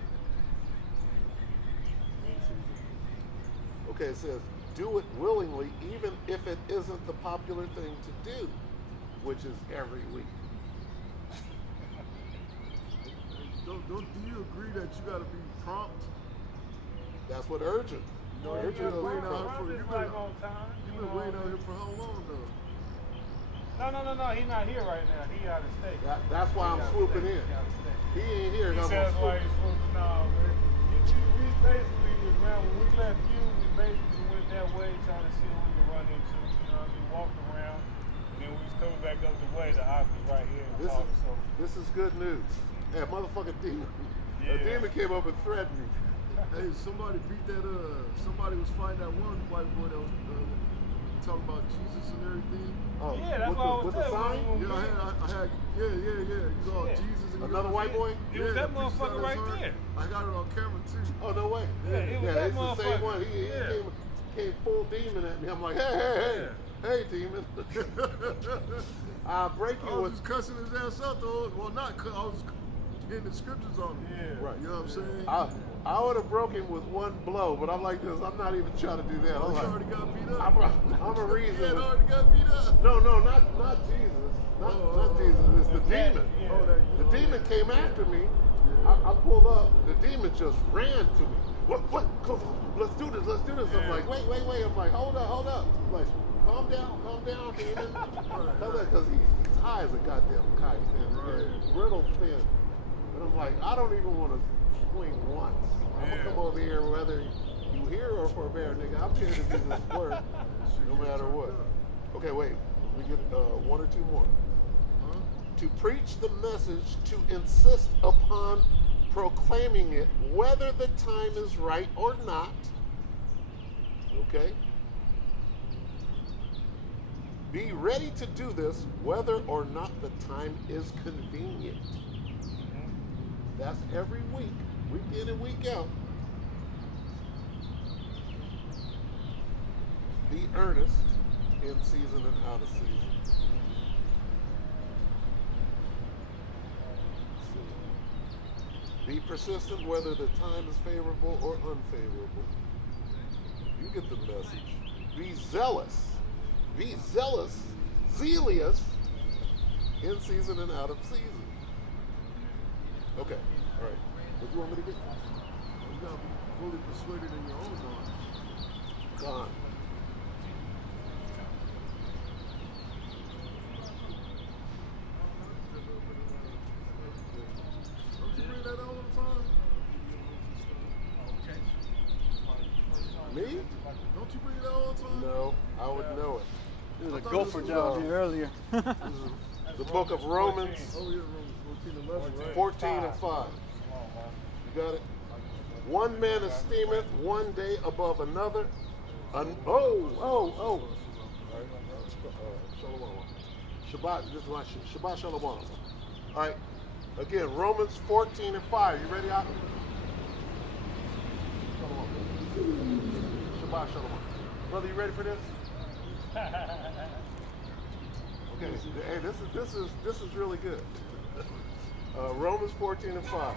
Okay, it says, do it willingly, even if it isn't the popular thing to do, which is every week. Do you agree that you got to be prompt? That's what urgent. No, urgent you've been waiting is out prompt. for It's like on time. You've been waiting out here for how long though? No. He's not here right now. He out of state. That's why I'm swooping in. He out of state. He ain't here. He I'm says gonna why swoop. he's swooping. No, man. We basically was around when we left you. We basically went that way trying to see who we could run into. You know, we walked around, and then we was coming back up the way. The office right here. This is good news. Hey, motherfucking demon. A demon came up and threatened me. Hey, somebody beat that. Somebody was fighting that one white boy that was talking about Jesus and everything. Oh, yeah, that's what I was with the sign? Yeah, I had. Yeah. You saw Jesus and Another white boy? It was that motherfucker right there. I got it on camera too. Oh, no way. Yeah, it was that it's the same motherfucker. one. He Yeah. came full demon at me. I'm like, hey, demon. I'll break I you was with. just cussing his ass out though. Well, not cuss. I was hitting the scriptures on him. Yeah. Right. You know what I'm saying? I would have broke him with one blow, but I'm like this. I'm not even trying to do that. I'm He like, already got beat up. I'm a reason. He had already got beat up. No, not Jesus. Not Jesus. It's the demon. Yeah. The demon came after me. I pulled up. The demon just ran to me. What? Let's do this. I'm like, wait. I'm like, hold up. I'm like, calm down, demon. Tell that because he's high as a goddamn kite, man. Brittle thin. And I'm like, I don't even want to swing once. I'm gonna come over here whether you here or for a bear, nigga. I'm here to do this work, no matter what. Okay, wait. We get one or two more. To preach the message, to insist upon proclaiming it, whether the time is right or not. Okay? Be ready to do this, whether or not the time is convenient. That's every week, week in and week out. Be earnest in season and out of season. Be persistent whether the time is favorable or unfavorable. You get the message. Be zealous. Be zealous in season and out of season. Okay, all right. What do you want me to do? You gotta be fully persuaded in your own mind. Gone. Don't you bring that all the time? Me? Don't you bring it all the time? No, I would know it. There was a gopher down here earlier. This is the book of Romans Oh yeah, Romans 14:11, right? 14 and 5. You got it? One man esteemeth one day above another. Shalom. Shabbat, this is my Shabbat Shalom. All right. Again, Romans 14 and 5. You ready, Alvin? Shabbat Shalom. Brother, you ready for this? Okay. Hey, this is really good. Romans 14 and 5.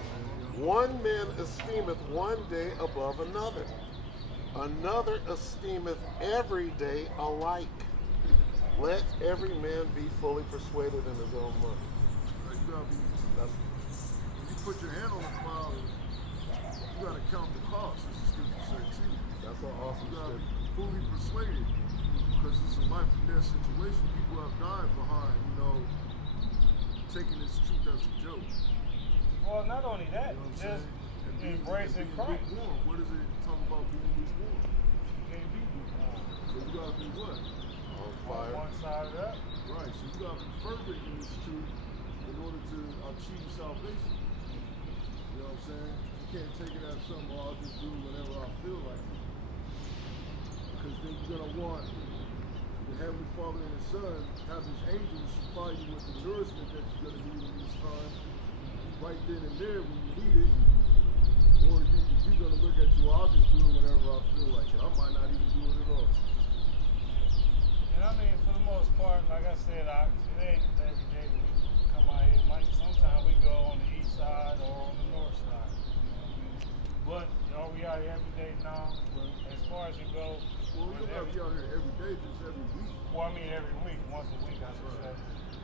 One man esteemeth one day above another. Another esteemeth every day alike. Let every man be fully persuaded in his own mind. You gotta be. When you put your hand on the plow, you gotta count the cost. As the scripture said too. That's an awesome You gotta scripture. be fully persuaded because it's a life and death situation. People have died behind, taking this truth as a joke. Well, not only that, You know what I'm just saying? And embracing being Christ. lukewarm. What does it talk about being lukewarm? You can't be lukewarm. So you gotta be what? On On fire. one side or the other. Right. So you gotta be fervent in this truth in order to achieve salvation. You know what I'm saying? You can't take it as something, I'll just do whatever I feel like. Because then you're gonna want the Heavenly Father and His Son have His angels supply you with the nourishment that you're gonna need in this time, right then and there when you need it. Or you're gonna look at you, I'll just do it whenever I feel like it. I might not even do it at all. Orthodox, it ain't every day that we come out here. Sometimes we go on the east side or on the north side. But are we out here every day? No. But as far as it goes, well, we don't have to be out here every day, just every week. Well, I mean every week, once a week, I should say.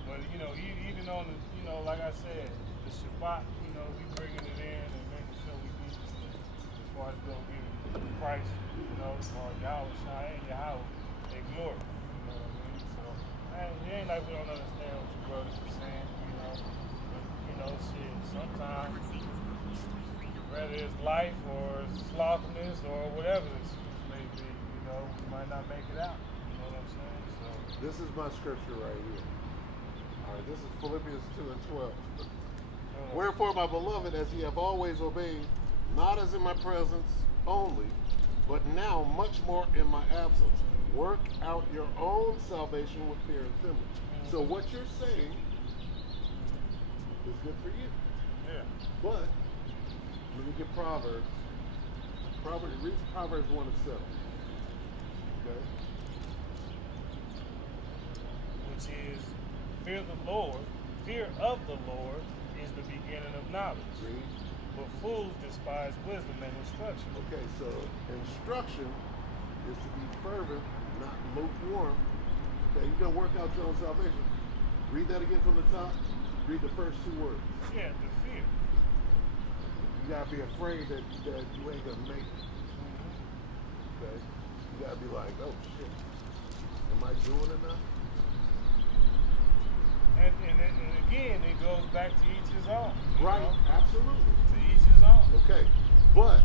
But you know, even on the, you know, like I said, the Shabbat, you know, we bringing it in and making sure we do this thing as far as go giving Christ, you know, or Yahweh Shai and Yahweh, they glory. You know what I mean? So it ain't like we don't understand what your brothers are saying, you know. But you know, shit, sometimes whether it's life or sloppiness or whatever the excuse may be, you know, we might not make it out. You know what I'm saying? So This is my scripture right here. All right, this is Philippians 2 and 12. Wherefore, my beloved, as ye have always obeyed, not as in my presence only, but now much more in my absence, work out your own salvation with fear and trembling. So what you're saying is good for you. yeah. But let me get Proverbs. Read Proverbs 1 and 7. Okay? Which is fear of the Lord is the beginning of knowledge. Read. But fools despise wisdom and instruction. Okay, so instruction is to be fervent, not lukewarm. Okay, you're going to work out your own salvation. Read that again from the top. Read the first two words. Yeah, the fear. You got to be afraid that you ain't going to make it. Okay? You got to be like, oh shit, am I doing enough? And again, it goes back to each his own. Right, know? absolutely. To each his own. Okay, but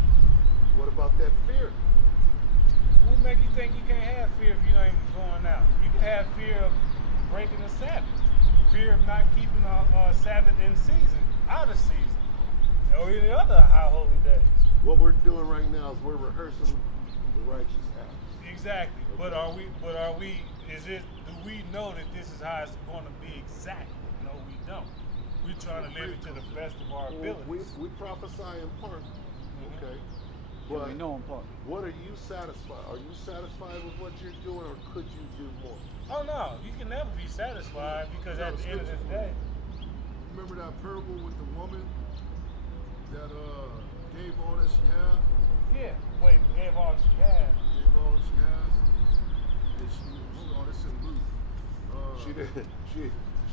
what about that fear? What make you think you can't have fear if you ain't going out? You can have fear of breaking the Sabbath. Fear of not keeping a Sabbath in season, out of season. Or any other high holy days. What we're doing right now is we're rehearsing the righteous acts. Exactly. Okay. Do we know that this is how it's going to be exactly? No, we don't. We're trying to live it to the best of our abilities. We prophesy in part, okay? But But we know in part. what are you satisfied? Are you satisfied with what you're doing, or could you do more? Oh no, you can never be satisfied because at the end of the day, Remember that parable with the woman that gave all that she had? yeah. Wait, gave all she had. Gave all that she has. And hold on, it's in Luke.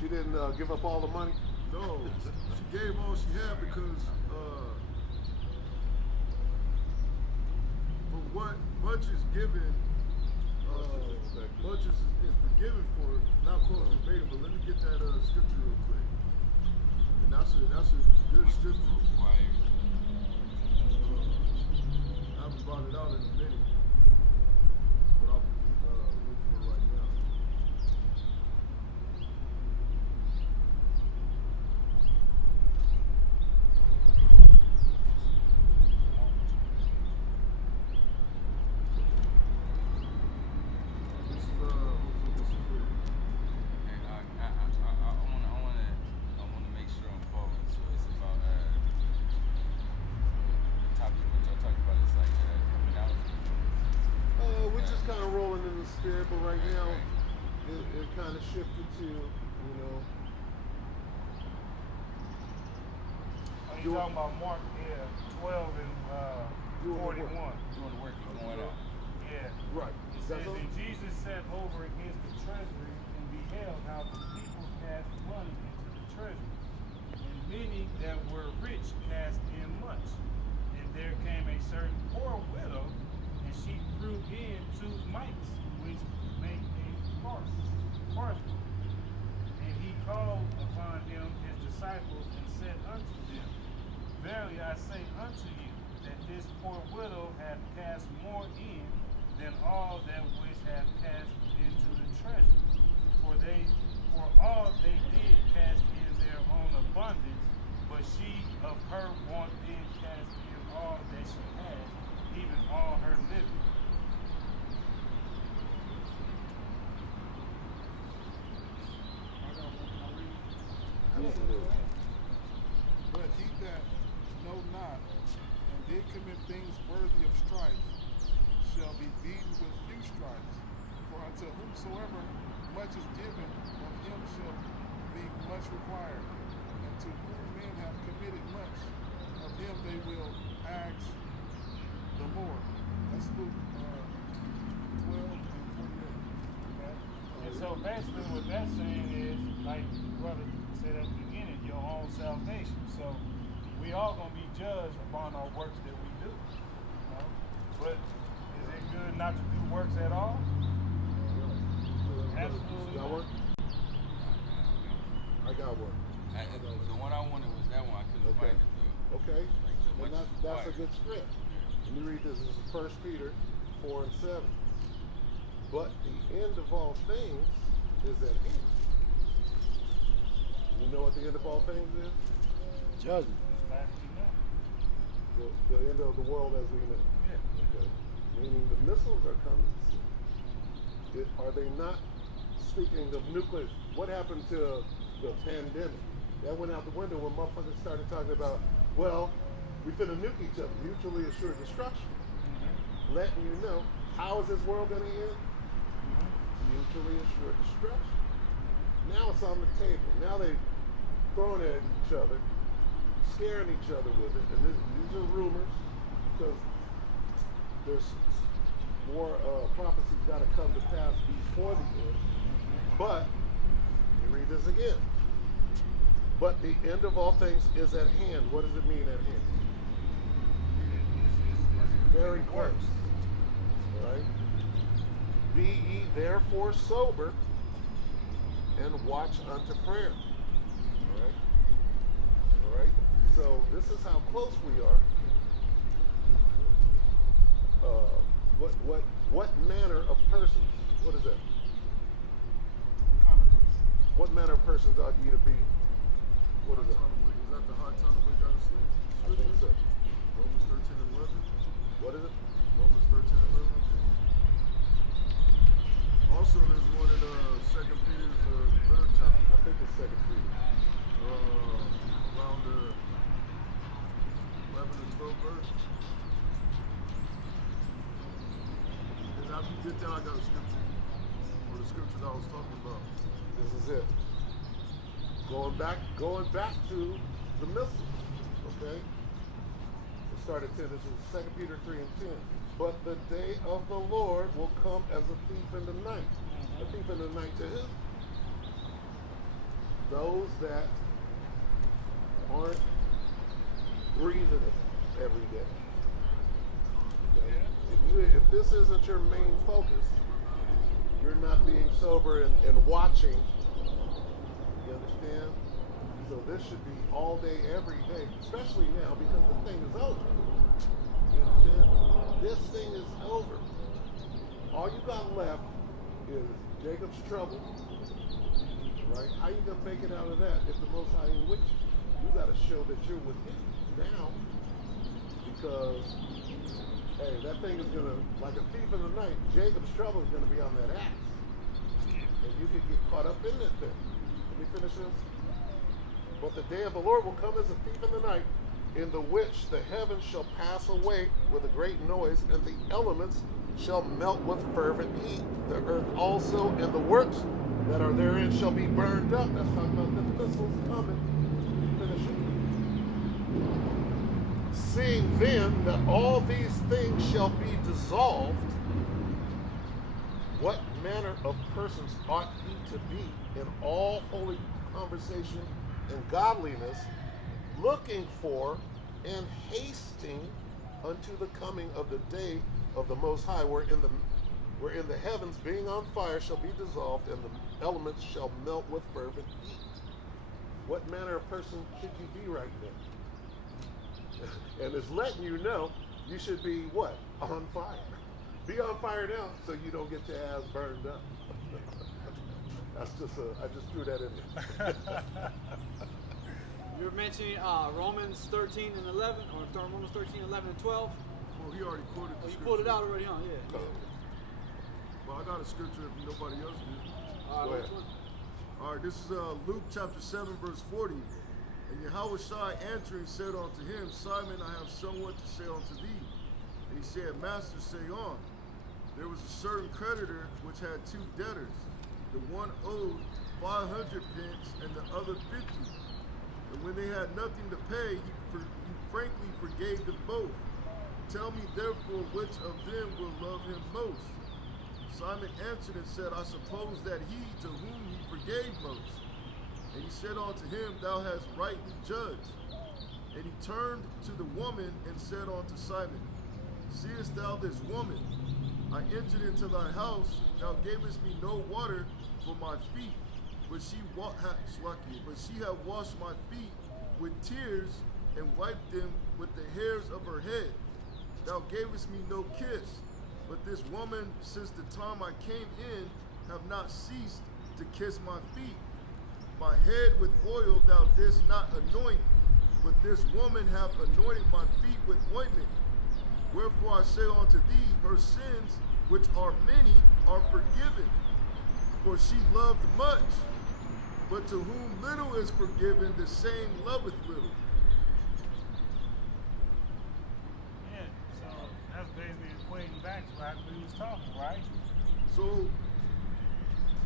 She didn't give up all the money. No, she gave all she had because for what much is given, much is forgiven for. Not quoting verbatim, but let me get that scripture real quick. And that's a good scripture. I haven't brought it out in a minute, but I'll look for it right now. This is it. And I want to make sure I'm following. So it's about the topic what y'all talking about is like coming out. We're just kind of rolling in the spirit, but right now it kind of shifted to, you know. Are you talking about Mark? Yeah, 12 and 41. Doing the work and going out. Yeah. Right. It says, and Jesus sat over against the treasury and beheld how the people cast money into the treasury. And many that were rich cast in much. And there came a certain poor widow, and she threw in 2 mites, which make a parcel. And he called upon them his disciples and said unto them, Verily I say unto you, that this poor widow hath cast more in than all that which have cast into the treasury. For all they did cast in their own abundance, but she of her want did cast in all that she had, even all her living. Absolutely. But he that know not, and did commit things worthy of stripes, shall be beaten with few stripes. For unto whomsoever much is given, of him shall be much required. And to whom men have committed much, of him they will ask the more. That's Luke 12 and 28. Okay. And so basically what that's saying is, like brother said at the beginning, your own salvation. So we all gonna be judged upon our works that we do. You know? But is it good not to do works at all? Absolutely. Got one? I got one. The one I wanted was that one. I couldn't Okay. find it though. Okay. Like the And much that's a required. good script. Let me read this. This is 1 Peter 4 and 7. But the end of all things is at hand. You know what the end of all things is? Judgment. It's not to know. The end of the world as we know. Yeah. Okay. Meaning the missiles are coming soon. Are they not speaking of nuclear? What happened to the pandemic? That went out the window when motherfuckers started talking about, well, we finna nuke each other, mutually assured destruction. Mm-hmm. Letting you know, how is this world gonna end? Mm-hmm. Mutually assured destruction. Now it's on the table. Now they throwing it at each other, scaring each other with it. And these are rumors, because there's more prophecies got to come to pass before the end. But, let me read this again. But the end of all things is at hand. What does it mean at hand? Very close. All right? Be ye therefore sober and watch unto prayer. All right? All right? So this is how close we are. What manner of persons? What is that? What kind of person? What manner of persons ought ye to be? What is that? Is that the hard time to wake out of sleep? I think so. Romans 13 and 11. What is it? Romans 13 and 11. Also, there's one in 2 Peter's 3rd chapter. I think it's 2 Peter. Around the 11 and 12 verse. And after you get there, I got a scripture. Or the scripture that I was talking about. This is it. Going back to the missiles. Okay? It started 10. This is 2 Peter 3 and 10. But the day of the Lord will come as a thief in the night. A thief in the night to who? Those that aren't breathing it every day. Okay? If this isn't your main focus, you're not being sober and watching. You understand? So this should be all day, every day, especially now because the thing is over. You understand? This thing is over. All you got left is Jacob's trouble. Right? How you gonna make it out of that if the Most High ain't with you? You gotta show that you're with Him now, because hey, that thing is gonna, like a thief in the night. Jacob's trouble is gonna be on that axe, and you can get caught up in that thing. Let me finish this. But the day of the Lord will come as a thief in the night, in the which the heavens shall pass away with a great noise, and the elements shall melt with fervent heat. The earth also and the works that are therein shall be burned up. That's talking about the missiles coming. Finish it. Seeing then that all these things shall be dissolved, what manner of persons ought ye to be in all holy conversation and godliness, looking for and hasting unto the coming of the day of the Most High, wherein the heavens being on fire shall be dissolved, and the elements shall melt with fervent heat. What manner of person should you be right now? And it's letting you know you should be what? On fire. Be on fire now so you don't get your ass burned up. That's just I just threw that in there. You were mentioning Romans 13 and 11, or Romans 13, 11 and 12. Well, he already quoted the Oh, you scripture. pulled it out already, huh? Yeah. Well, I got a scripture if nobody else did. Go ahead. Which one? All right, this is Luke chapter 7, verse 40. And Yahushua answering said unto him, Simon, I have somewhat to say unto thee. And he said, Master, say on. There was a certain creditor which had two debtors. The one owed 500 pence and the other 50. And when they had nothing to pay, he frankly forgave them both. Tell me therefore which of them will love him most. Simon answered and said, I suppose that he to whom he forgave most. And he said unto him, Thou hast rightly judged. And he turned to the woman and said unto Simon, Seest thou this woman? I entered into thy house, thou gavest me no water for my feet, but she hath washed my feet with tears and wiped them with the hairs of her head. Thou gavest me no kiss, but this woman, since the time I came in, have not ceased to kiss my feet. My head with oil thou didst not anoint, but this woman hath anointed my feet with ointment. Wherefore I say unto thee, her sins, which are many, are forgiven. For she loved much, but to whom little is forgiven, the same loveth little. Yeah, so that's basically equating back to what we was talking, right? So,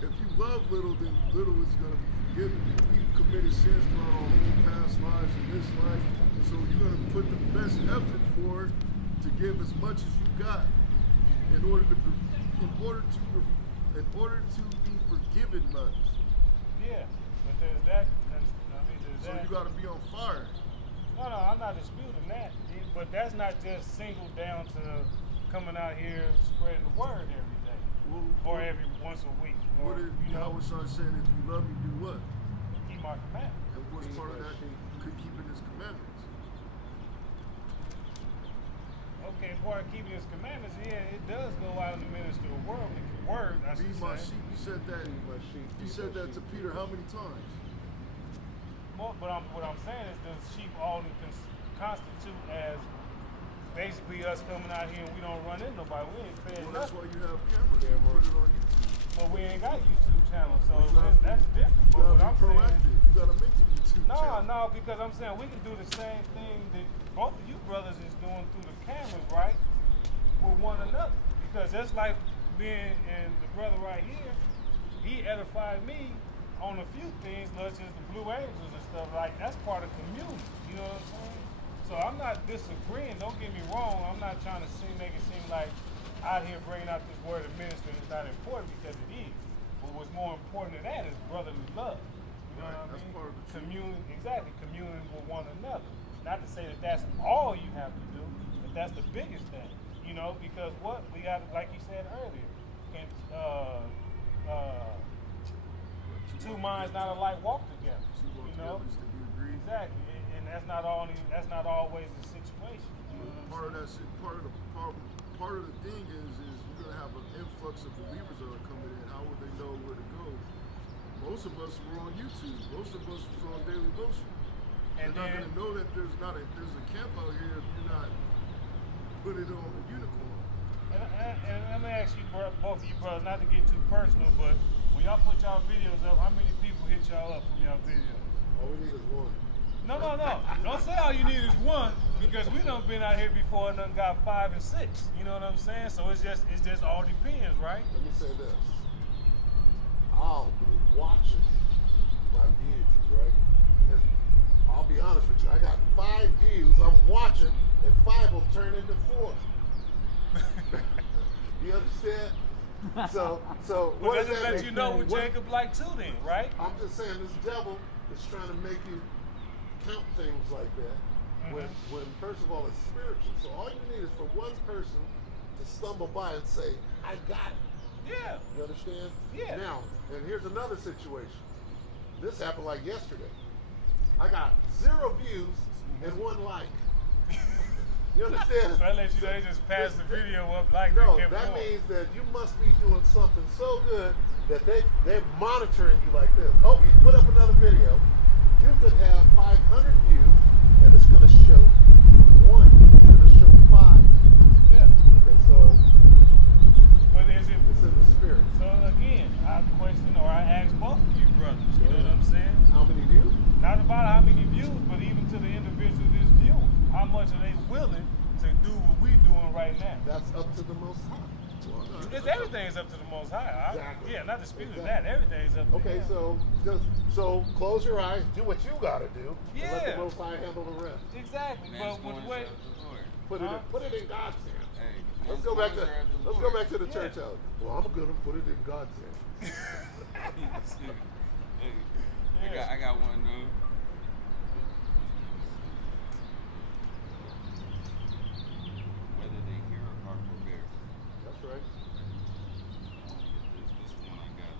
if you love little, then little is going to be forgiven. We've committed sins throughout our whole past lives and this life, so you're going to put the best effort forward to give as much as you got in order to be forgiven much. Yeah, but there's that. There's So that. you got to be on fire. No, I'm not disputing that. But that's not just singled down to coming out here spreading the word every day or every once a week. What did Yahweh said? If you love me, do what? Keep my commandments. And what's part of that? Keeping his commandments. Okay, part of keeping his commandments, yeah, it does go out and minister the word. I Be should my say. sheep. You said that. You said that to Peter how many times? But what I'm saying is the sheep only constitute as basically us coming out here and we don't run into nobody. We ain't paying Well, that's nothing. why you have cameras. You put it on YouTube. But we ain't got YouTube channels, so that's different. You But gotta what be I'm proactive. saying, You gotta make the YouTube channel. no, because I'm saying we can do the same thing that both of you brothers is doing through the cameras, right? With one another. Because just like being and the brother right here, he edified me on a few things, such as the Blue Angels and stuff. Like, that's part of community. You know what I'm saying? So I'm not disagreeing. Don't get me wrong. I'm not trying to make it seem like out here bringing out this word of ministry is not important, because it is. But what's more important than that is brotherly love. You know what I That's mean? part of the Communion, exactly. Communing with one another. Not to say that that's all you have to do, but that's the biggest thing. You know, because what we got, like you said earlier, can two minds not alike walk together. You know, exactly, and that's not always the situation. You know Part of the thing is you're gonna have an influx of believers that are coming in. How would they know where to go? Most of us were on YouTube. Most of us was on Daily Motion. And They're not gonna know that there's a camp out here if you're not put it on the unicorn. And let me ask you, both of you brothers, not to get too personal, but when y'all put y'all videos up, how many people hit y'all up from y'all videos? All we need is one. No. Don't say all you need is one, because we done been out here before and done got 5 and 6. You know what I'm saying? So it's just all depends, right? Let me say this. I'll be watching my views, right? And I'll be honest with you, I got 5 views I'm watching, and 5 will turn into 4. You understand? So Well, what does does it that let make? you know what Jacob like too then, right? I'm just saying this devil is trying to make you count things like that. When first of all it's spiritual. So all you need is for one person to stumble by and say, I got it. Yeah. You understand? Yeah. Now, and here's another situation. This happened like yesterday. I got 0 views and 1 like. You understand? So that lets you know they just pass the video up like No, they kept that going. means that you must be doing something so good that they're monitoring you like this. Oh, you put up another video. You could have 500 views, and it's going to show 1. It's going to show 5. Yeah. Okay, so But is it? it's in the spirit. So again, I question or I ask both of you brothers. You know what I'm saying? How many views? Not about how many views, but even to the individual that's viewing. How much are they willing to do what we doing right now? That's up to the Most High. Because everything is up to the Most High. Exactly. Yeah, not disputing that. Everything is up to Okay, Him. so close your eyes, do what you gotta do, and let Yeah. the Most High handle the rest. Exactly. Man's But going with to the way, serve the Lord. Put it in God's hands. Hey, Let's man's go back going to serve the let's Lord. go back to the Yeah. church house. Well, I'm gonna put it in God's hands. Hey, I got one though. Whether they hear or forbear. That's right. This one I got.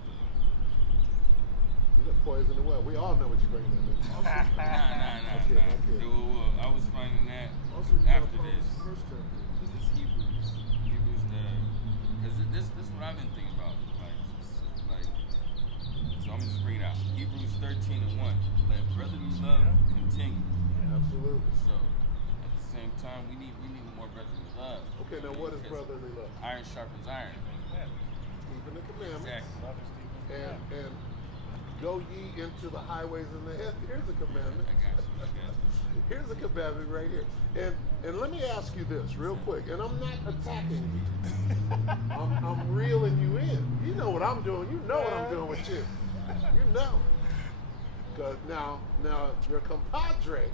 You done poison the well. We all know what you're bringing in there. Nah. Okay, okay. Well, I was finding that Also, you got after this. First chapter. Because it's Hebrews. Because this is what I've been thinking about. So I'm just bring it out. Hebrews 13:1. Let brotherly love continue. Absolutely. So at the same time, we need more brotherly love. Okay, now what is Because brotherly love? Iron sharpens iron. Keeping the commandments. Exactly. And go ye into the highways and the head. Here's a commandment. I got you. Here's a commandment right here. And let me ask you this real quick. And I'm not attacking you. I'm reeling you in. You know what I'm doing. You know what I'm doing with you. You know. 'Cause now your compadre,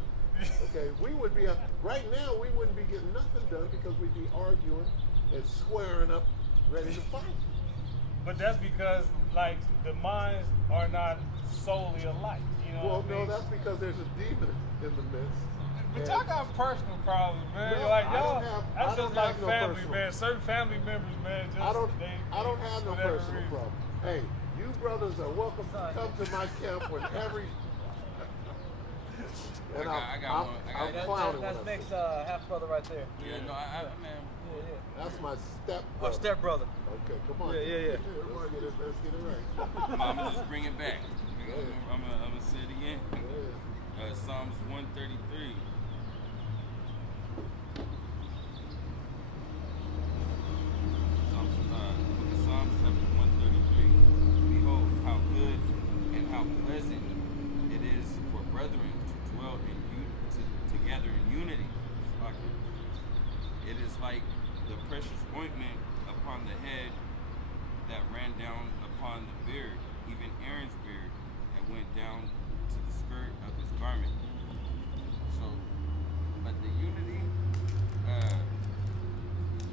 okay, we would be right now we wouldn't be getting nothing done because we'd be arguing and squaring up, ready to fight. but that's because like the minds are not solely alike. You know Well, what I no, mean? that's because there's a demon in the midst. But And- y'all got personal problems, man. No, like I y'all, don't have- I that's don't just like have no family, personal. man. Certain family members, man. Just, I don't they have no for whatever personal reason. problem. Hey, you brothers are welcome to come to my camp whenever. And I got I'm one. I got clowning That's when I Nick's say it. half brother right there. Yeah, no, man. That's my step. Our step brother. Okay, come on. Yeah. Let's get it right. I'm gonna just bring it back. I'm gonna say it again. Go ahead. Psalms 133. Psalms chapter 133. Behold, how good and how pleasant it is for brethren to dwell together in unity. It is like the precious ointment upon the head that ran down upon the beard, even Aaron's beard, that went down to the skirt of his garment. So, but the unity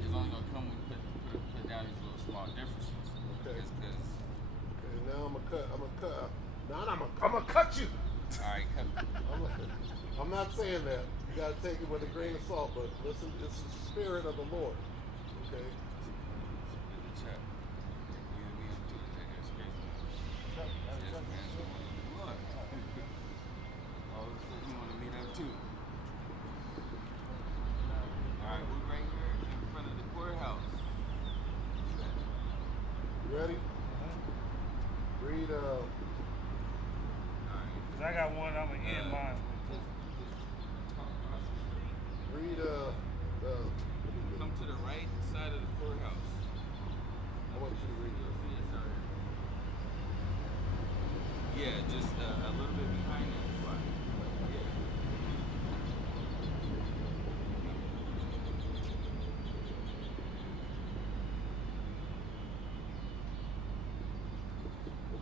is only gonna come when we put down these little small differences. Okay. Because Okay, now I'm gonna cut. Now I'm gonna cut you. all right, cut me. I'm not saying that. You gotta take it with a grain of salt, but listen, it's the spirit of the Lord. Okay. The chat. We up to it. That's crazy. Yes, man. Look. Oh, so you want to meet up too? All right, we're right here in front of the courthouse. You ready? Read All right. 'Cause I got one. I'm gonna end mine. read Come to the right side of the courthouse. I want you to read this. Yeah, just a little bit behind that spot. Yeah.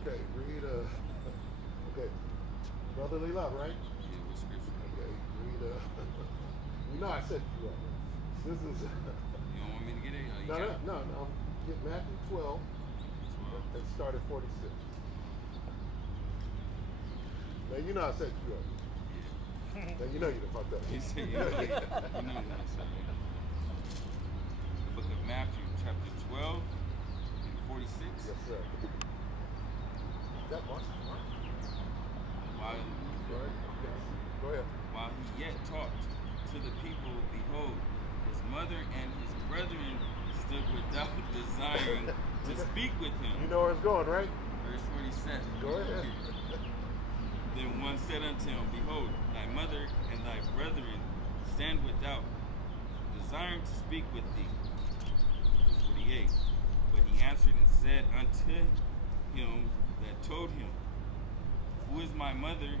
Okay, read okay. Brotherly love, right? Yeah, what scripture? Okay, read you know I said you up. This is You don't want me to get it? Oh, you no, got it? no. Get Matthew 12 and start at 46. Now you know I set you up. Now you know you done fucked up. He said, you know that, sir. The book of Matthew, chapter 12 and 46. Yes, sir. Is that Mark? While, Go ahead. while he yet talked to the people, behold, his mother and his brethren stood without desiring to speak with him. You know where it's going, right? Verse 47. Go ahead. Then one said unto him, behold, thy mother and thy brethren stand without, desiring to speak with thee. Verse 48. But he answered and said unto him that told him, who is my mother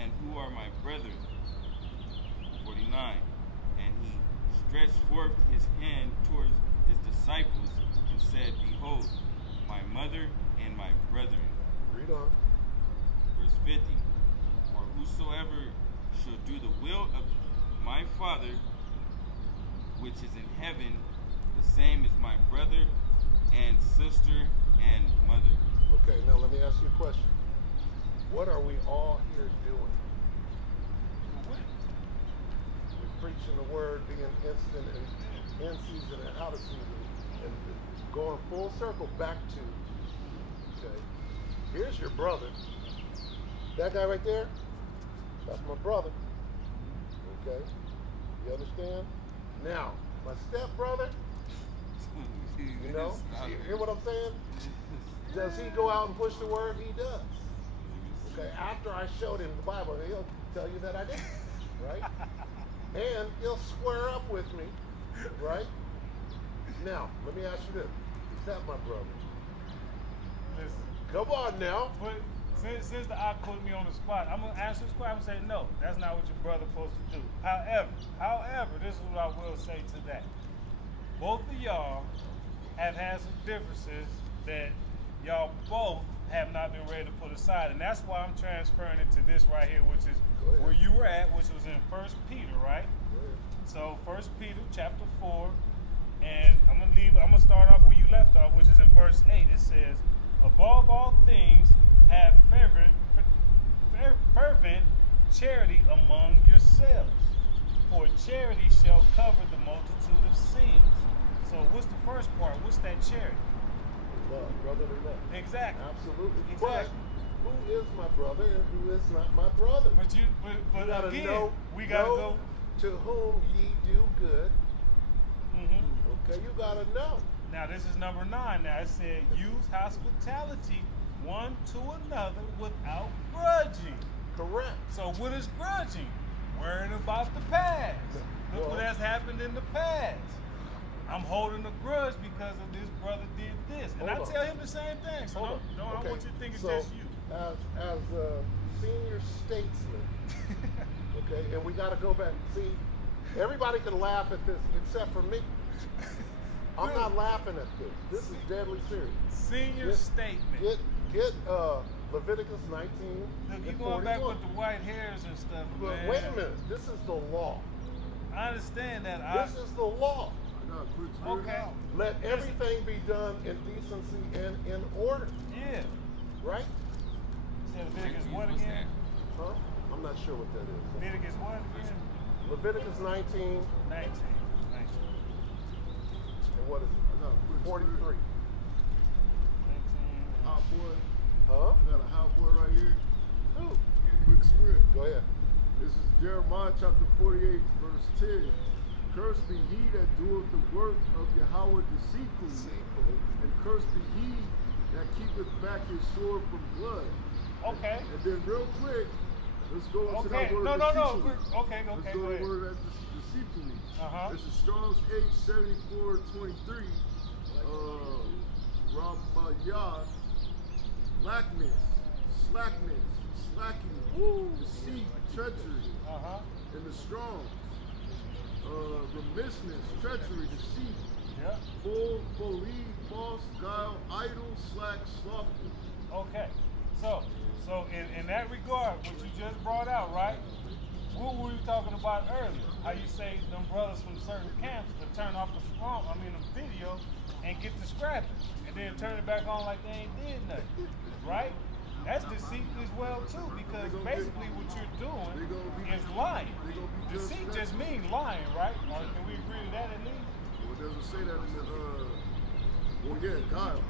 and who are my brethren? 49. And he stretched forth his hand towards his disciples and said, Behold, my mother and my brethren. Read on. Verse 50. For whosoever shall do the will of my Father, which is in heaven, the same is my brother and sister and mother. Okay, now let me ask you a question. What are we all here doing? We're preaching the word, being instant and in season and out of season, and going full circle back to, okay, here's your brother. That guy right there, that's my brother. Okay, you understand? Now, my stepbrother, you know, you hear what I'm saying? Does he go out and push the word? He does. Okay, after I showed him the Bible, he'll tell you that I did, right? And he'll square up with me, right? Now, let me ask you this. Is that my brother? Listen, Come on now. but since the op put me on the spot, I'm gonna answer this question. I'm gonna say no. That's not what your brother's supposed to do. However, this is what I will say to that. Both of y'all have had some differences that y'all both have not been ready to put aside, and that's why I'm transferring it to this right here, which is where you were at, which was in 1 Peter, right? So 1 Peter chapter 4, and I'm gonna start off where you left off, which is in verse 8. It says, above all things, have fervent charity among yourselves, for charity shall cover the multitude of sins. So what's the first part? What's that charity? Love, brotherly love. Exactly. Absolutely. Exactly. But who is my brother and who is not my brother? But You gotta again, know, we gotta know go. to whom ye do good. Mm-hmm. Okay, you gotta know. Now this is number 9. Now it said, use hospitality one to another without grudging. Correct. So what is grudging? Worrying about the past. Look what has happened in the past. I'm holding a grudge because of this brother did this. And I Hold on. tell him the same thing. So Hold don't on. I Okay. want you to think it's So, just you. As a senior statesman, okay, and we gotta go back. See, everybody can laugh at this except for me. I'm not laughing at this. This is deadly serious. Senior statement. Get Leviticus 19 Look, you and going 41. back with the white hairs and stuff, But man. wait a minute. This is the law. I understand that. This is the law. No, quit clearing Okay. out. Let everything be done in decency and in order. Yeah. Right? Said Leviticus what What's again? Huh? I'm not sure what that is. Leviticus what again? Leviticus 19 19. and what is I got a quick 43? story. Hot boy. Huh? I got a hot boy right here. Who? Quick script. Go ahead. This is Jeremiah chapter 48, verse 10. Cursed be he that doeth the work of Yahweh deceitfully, and cursed be he that keepeth back his sword from blood. Okay. And then real quick, let's go into Okay. that word No. deceitfully. Okay, Let's okay, go go to ahead. the word that deceitfully. Uh-huh. This is Strong's H7423. Ramayah, slackness, slacking, deceit, treachery, Uh-huh. and the strong. Remissness, treachery, deceit, Yeah. folly, false, guile, idle, slack, slothful. Okay. So in that regard, what you just brought out, right? What were you talking about earlier? How you say them brothers from certain camps would turn off the video and get the scrapping, and then turn it back on like they ain't did nothing, right? That's deceit as well too, because basically what you're doing is lying. Deceit just means lying, right? Or can we agree to that at least? Well, it doesn't say that in the, well, yeah, guile,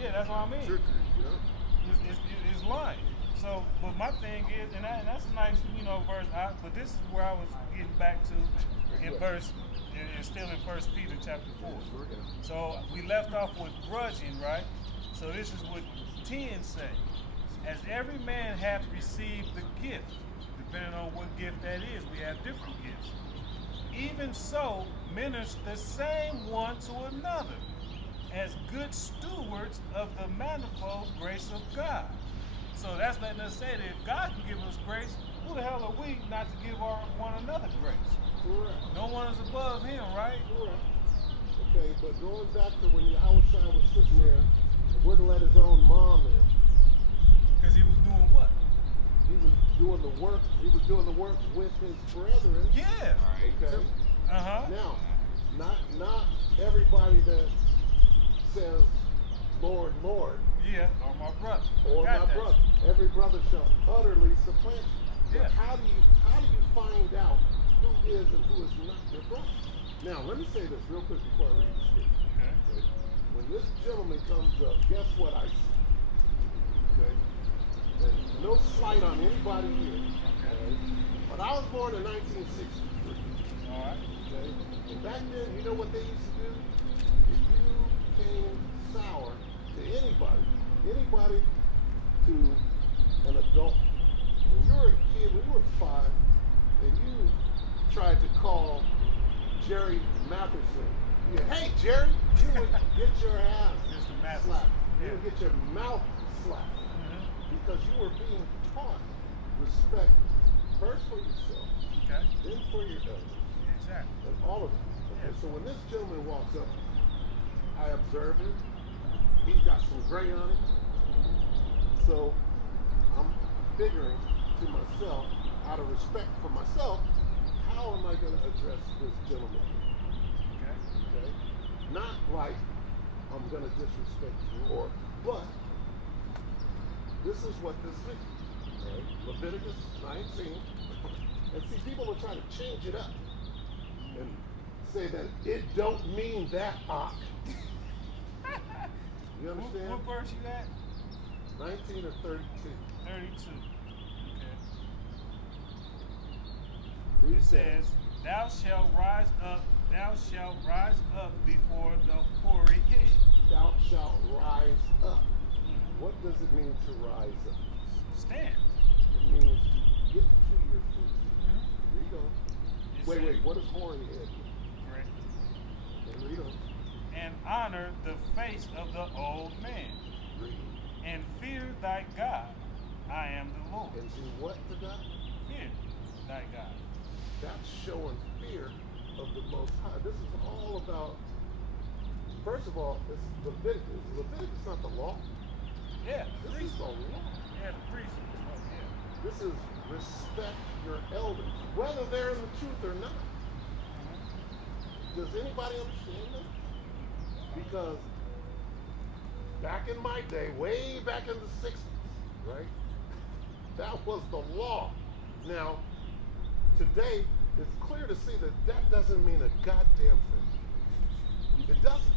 Yeah, that's what I mean. trickery, yeah. It's lying. So, but my thing is, and that's a nice, verse. But this is where I was getting back to in verse, and still in 1 Peter chapter 4. So we left off with grudging, right? So this is what 10 say. As every man hath received the gift, depending on what gift that is, we have different gifts. Even so, minister the same one to another, as good stewards of the manifold grace of God. So that's letting us say that if God can give us grace, who the hell are we not to give one another grace? Correct. No one is above him, right? Correct. Okay, but going back to when Yahushua was sitting there and wouldn't let his own mom in. Because he was doing what? He was doing the work. He was doing the work with his brethren. Yeah. Okay. Uh-huh. Now, not everybody that says, Lord, Lord. Yeah, or my brother. Or my brother. Every brother shall utterly supplant you. Yeah. But how do you find out who is and who is not your brother? Now, let me say this real quick before I read the scripture. Okay. When this gentleman comes up, guess what I see? Okay? And no slight on anybody here. Okay. But I was born in 1963. All right. Okay? And back then, you know what they used to do? If you came sour to anybody to an adult, when you were a kid, when you were 5, and you tried to call Jerry Matheson, hey Jerry, you would get your ass slapped. You would get your mouth slapped. Because you were being taught respect first for yourself, then for your elders. Exactly. And all of it. Okay, so when this gentleman walks up, I observe him. He's got some gray on him. So I'm figuring to myself, out of respect for myself, how am I going to address this gentleman? Okay? Not like I'm going to disrespect you, but this is what this means. Right? Leviticus 19. And see, people are trying to change it up and say that it don't mean that, You understand? What verse you at? 19 or 32. 32. Okay. Read It says, thou shalt rise up before the hoary head. Thou shalt rise up. What does it mean to rise up? Stand. It means to get to your feet. Read on. Wait, what does hoary head mean? Correct. Okay, read on. And honor the face of the old man. Read. And fear thy God. I am the Lord. And do what to God? Fear thy God. That's showing fear of the Most High. This is all about, first of all, it's Leviticus. Leviticus is not the law. Yeah, This is the law. Yeah, the priest. Yeah. This is respect your elders, whether they're in the truth or not. Does anybody understand that? Because back in my day, way back in the 60s, right? That was the law. Now, today, it's clear to see that that doesn't mean a goddamn thing. It doesn't.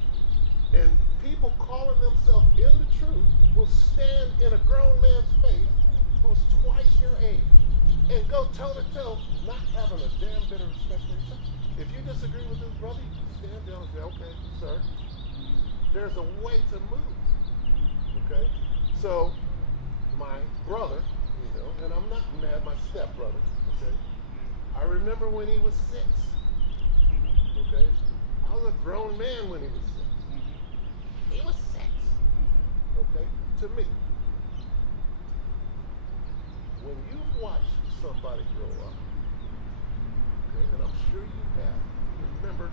And people calling themselves in the truth will stand in a grown man's face who's twice your age and go toe to toe, not having a damn bit of respect for yourself. If you disagree with this brother, you can stand down and say, okay, sir, there's a way to move. Okay? So, my brother, and I'm not mad, my stepbrother, okay? I remember when he was 6. Okay? I was a grown man when he was 6. He was 6. Okay? To me. When you've watched somebody grow up, okay, and I'm sure you have,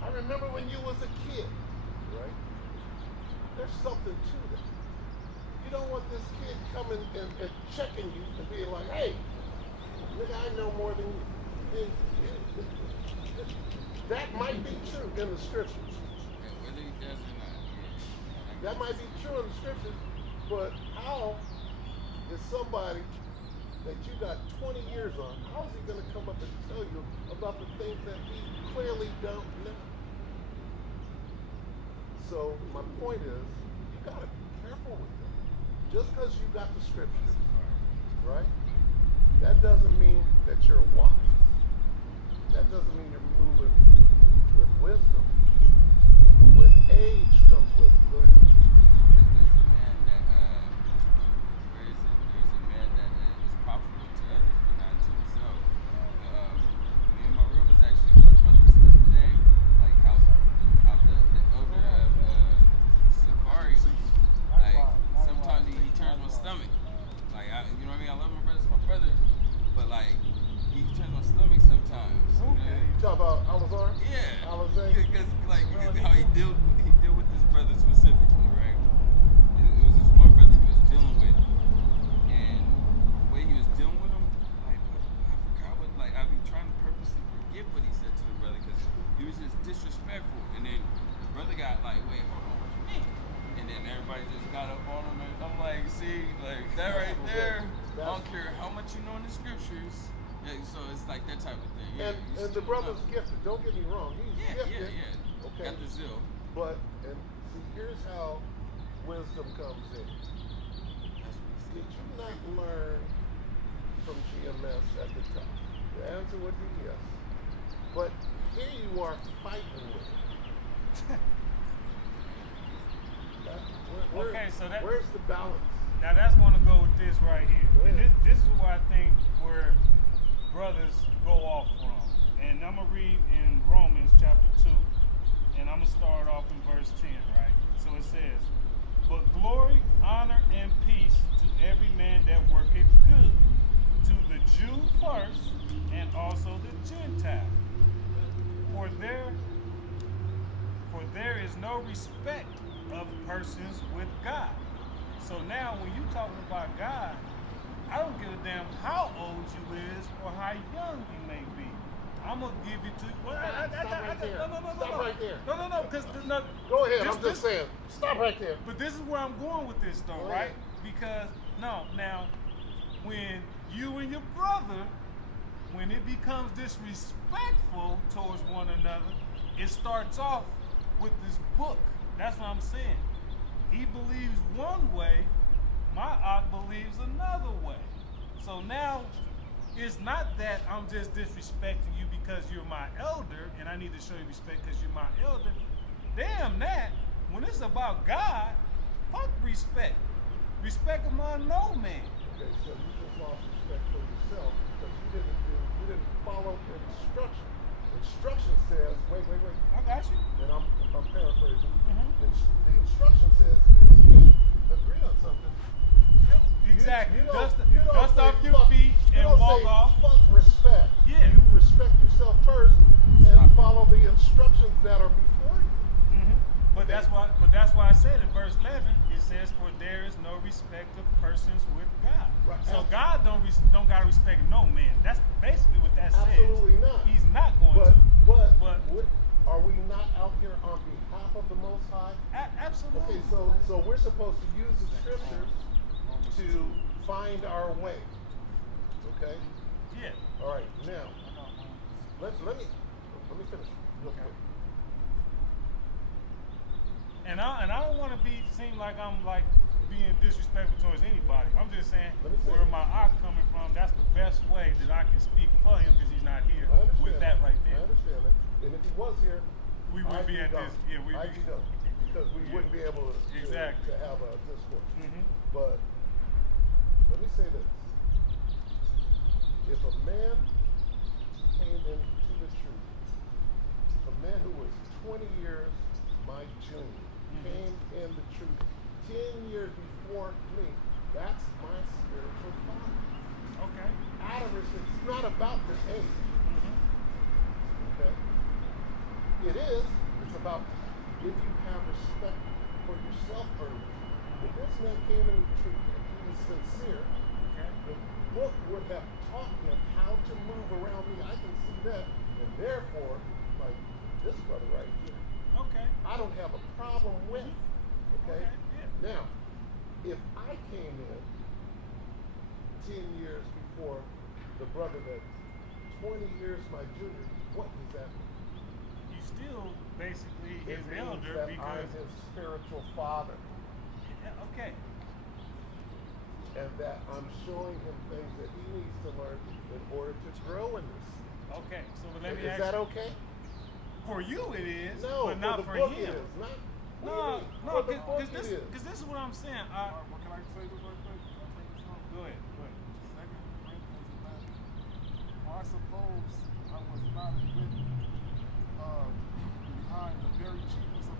I remember when you was a kid, right? There's something to that. You don't want this kid coming and checking you and being like, hey, nigga, I know more than you. That might be true in the scriptures. Whether he does or not. That might be true in the scriptures, but how is somebody that you got 20 years on, how is he going to come up and tell you about the things that he clearly don't know? So my point is, you got to be careful with that. Just because you got the scriptures, right? That doesn't mean that you're wise. That doesn't mean you're moving with wisdom. With age comes wisdom. Go ahead. There's a man that is profitable to others, but not to himself. Me and my room was actually talking about this the other day, like how the elder of Sakari, like sometimes he turns my stomach. Like you know what I mean? I love my brother, it's my brother, but like he turns my stomach sometimes. Okay. You talk about Alazar? Yeah. Alazar? Because like how everybody just got up on them, and I'm like, see, like that right there. I don't care how much you know in the scriptures. Yeah, so it's like that type of thing. Yeah, and the brother's gifted. Don't get me wrong. He's gifted. Yeah. Okay. Got the zeal. But and see, here's how wisdom comes in. Did you not learn from GMS at the top? The answer would be yes. But here you are fighting with it. Where's the balance? Now that's going to go with this right here. And this is where I think where brothers go off from. And I'm going to read in Romans chapter 2, and I'm going to start off in verse 10, right? So it says, but glory, honor, and peace to every man that worketh good, to the Jew first, and also the Gentile. For there is no respect of persons with God. So now when you talking about God, I don't give a damn how old you is or how young you may be. I'm gonna give it to you. Well, Stop right there. No, because go ahead. I'm just saying. Stop right there. But this is where I'm going with this, though, right? Because now when you and your brother, when it becomes disrespectful towards one another, it starts off with this book. That's what I'm saying. He believes one way, my Ak believes another way. So now, it's not that I'm just disrespecting you because you're my elder, and I need to show you respect because you're my elder. Damn that. When it's about God, fuck respect. Respect among no man. Okay, so you just lost respect for yourself because you didn't follow the instruction. Instruction says, wait. I got you. And I'm paraphrasing. The instruction says, if you agree on something. Exactly. You don't dust say off your fuck, feet and you don't walk say off. Fuck respect. Yeah. You respect yourself first and follow the instructions that are before you. But that's why I said in verse 11, it says, for there is no respect of persons with God. Right. So God don't gotta respect no man. That's basically what that says. Absolutely not. He's not going to. But are we not out here on behalf of the Most High? Absolutely. Okay, so we're supposed to use the scriptures to find our way. Okay? Yeah. All right. Now, let me finish real quick. And I don't want to seem like I'm like being disrespectful towards anybody. I'm just saying where my Ak coming from. That's the best way that I can speak for him because he's not here with that right there. I understand that. And if he was here, we wouldn't be at this. Yeah, I'd be done because we wouldn't be able to have a discourse. But let me say this: if a man came into the truth, a man who was 20 years my junior, came in the truth 10 years before me, that's my spiritual father. Okay. It's not about the age. Okay? It's about if you have respect for yourself early. If this man came in the truth and he was sincere, the book would have taught him how to move around me. I can see that. And therefore, like this brother right here, I don't have a problem with. Okay? Now, if I came in 10 years before the brother that's 20 years my junior, what does that mean? You still basically his It means elder that because I'm his spiritual father. Okay. And that I'm showing him things that he needs to learn in order to grow in this. Okay. So let me Is ask that you, okay? for you it is, No, but not for for the book him. it is. Not, No, because this is what I'm saying. What can I say this right quick? Can I take this home? Go ahead. 2 Corinthians 11. For I suppose I was not written behind the very chiefest